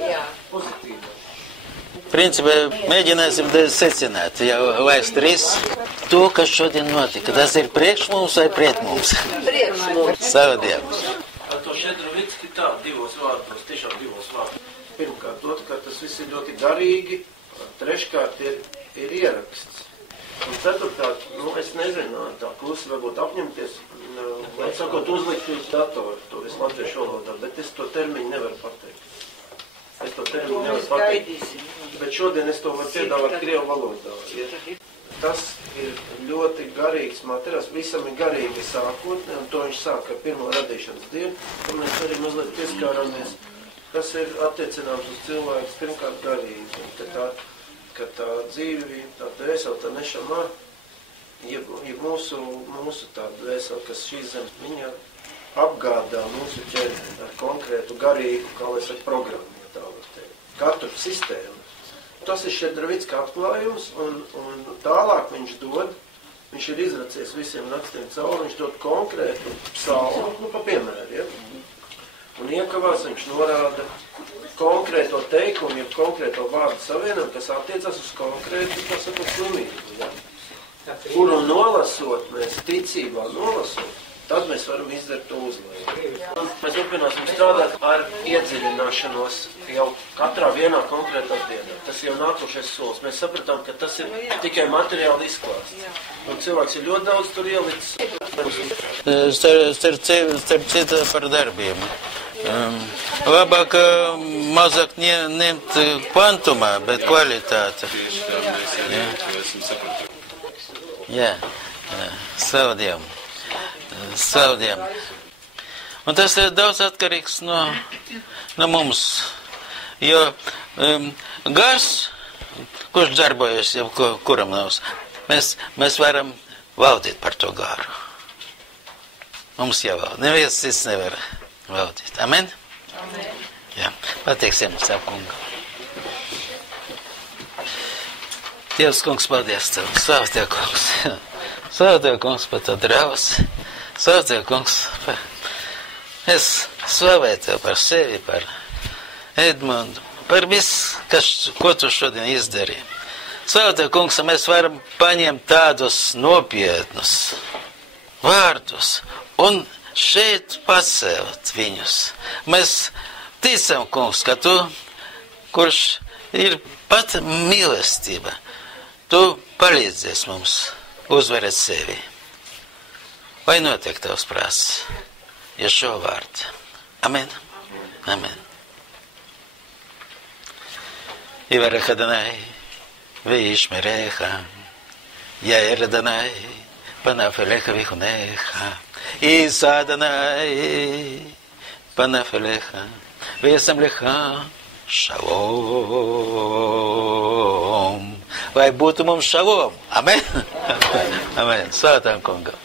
jā. Pozitīvais. Principā mēģināsim secināt jau vēstures to, kas šodien notika. Tas ir priekš mums vai pret mums? Priekš mums. Savdienas. Ar to Šedrovicki tā, divos vārdos, tiešām divos vārdos. Pirmkārt, otrkārt, tas viss ir ļoti garīgi. Treškārt ir ieraksts. Un ceturtkārt, es nezinu, tā klusi varbūt apņemties, lai sakot, uzlikt uz datoru, to visu latviešu valodā, bet es to termiņu nevaru pateikt. Bet šodien es to varu piedāvāt krievu valodā. Tas ir ļoti garīgs materiāls, visam ir garīgi sākotnē, un to viņš sāk ar pirmo radīšanas dienu, un mēs arī mazliet pieskārāmies, kas ir attiecināms uz cilvēku pirmkārt garīgi. Ka tā dzīve, tā dvēsele, tā nešamā, ja mūsu tā dvēsele, kas šīs zemes, viņa apgādā mūsu ķermeni ar konkrētu garīgu, kā lai saka, programmu, ja tā var teikt. Katru sistēmu. Tas ir Šedrovicka atklājums, un tālāk viņš ir izracies visiem nakstiem cauri, viņš dod konkrētu psalmu, pa piemēru, ja? Un iekavās viņš norāda konkrēto teikumu, ja konkrēto vārdu savienam, kas attiecas uz konkrētu, kā sakot, slimību, ja? Kuru nolasot, mēs ticībā nolasot, tad mēs varam izdarīt to uzlējumu. Mēs turpināsim strādāt ar iedziļināšanos jau katrā vienā konkrētā dienā. Tas jau nākošais solis. Mēs sapratām, ka tas ir tikai materiāli izklāsts. Un cilvēks ir ļoti daudz tur ielicis. Starp citu par darbiem. Labāk mazāk nemt kvantumā, bet kvalitāte. Jā, savdiem. Un tas ir daudz atkarīgs no mums. Jo gars, kurš darbojas jau kuram nav, mēs varam valdīt par to garu. Mums jāvalda. Neviens cits nevar valdīt. Amen? Amen. Jā, pateiksim savu kungu. Dievs, kungs, paldies Tev. Slavu Tev, kungs. Slavu Tev, kungs, par to drausi. Slavu Tev, kungs. Es slavēju Tev par sevi, par Edmundu, par visu, ko Tu šodien izdarīji. Slavu Tev, kungs, mēs varam paņemt tādus nopietnus vārdus un šeit pacelt viņus. Mēs ticam, kungs, ka Tu, kurš ir pat mīlestība, Tu palīdzies mums uzvarēt sevi. Lai notiek Tavs prāts, ja šo vārdu. Amen. Amen. Ivarech Adonai, וישמרך, יאר אדוני, פניו אליך ויחונך, יישא אדוני, פניו אליך, וישם לך שלום. Vai būt mums šalom. Amen. Amen. Svētām kungam.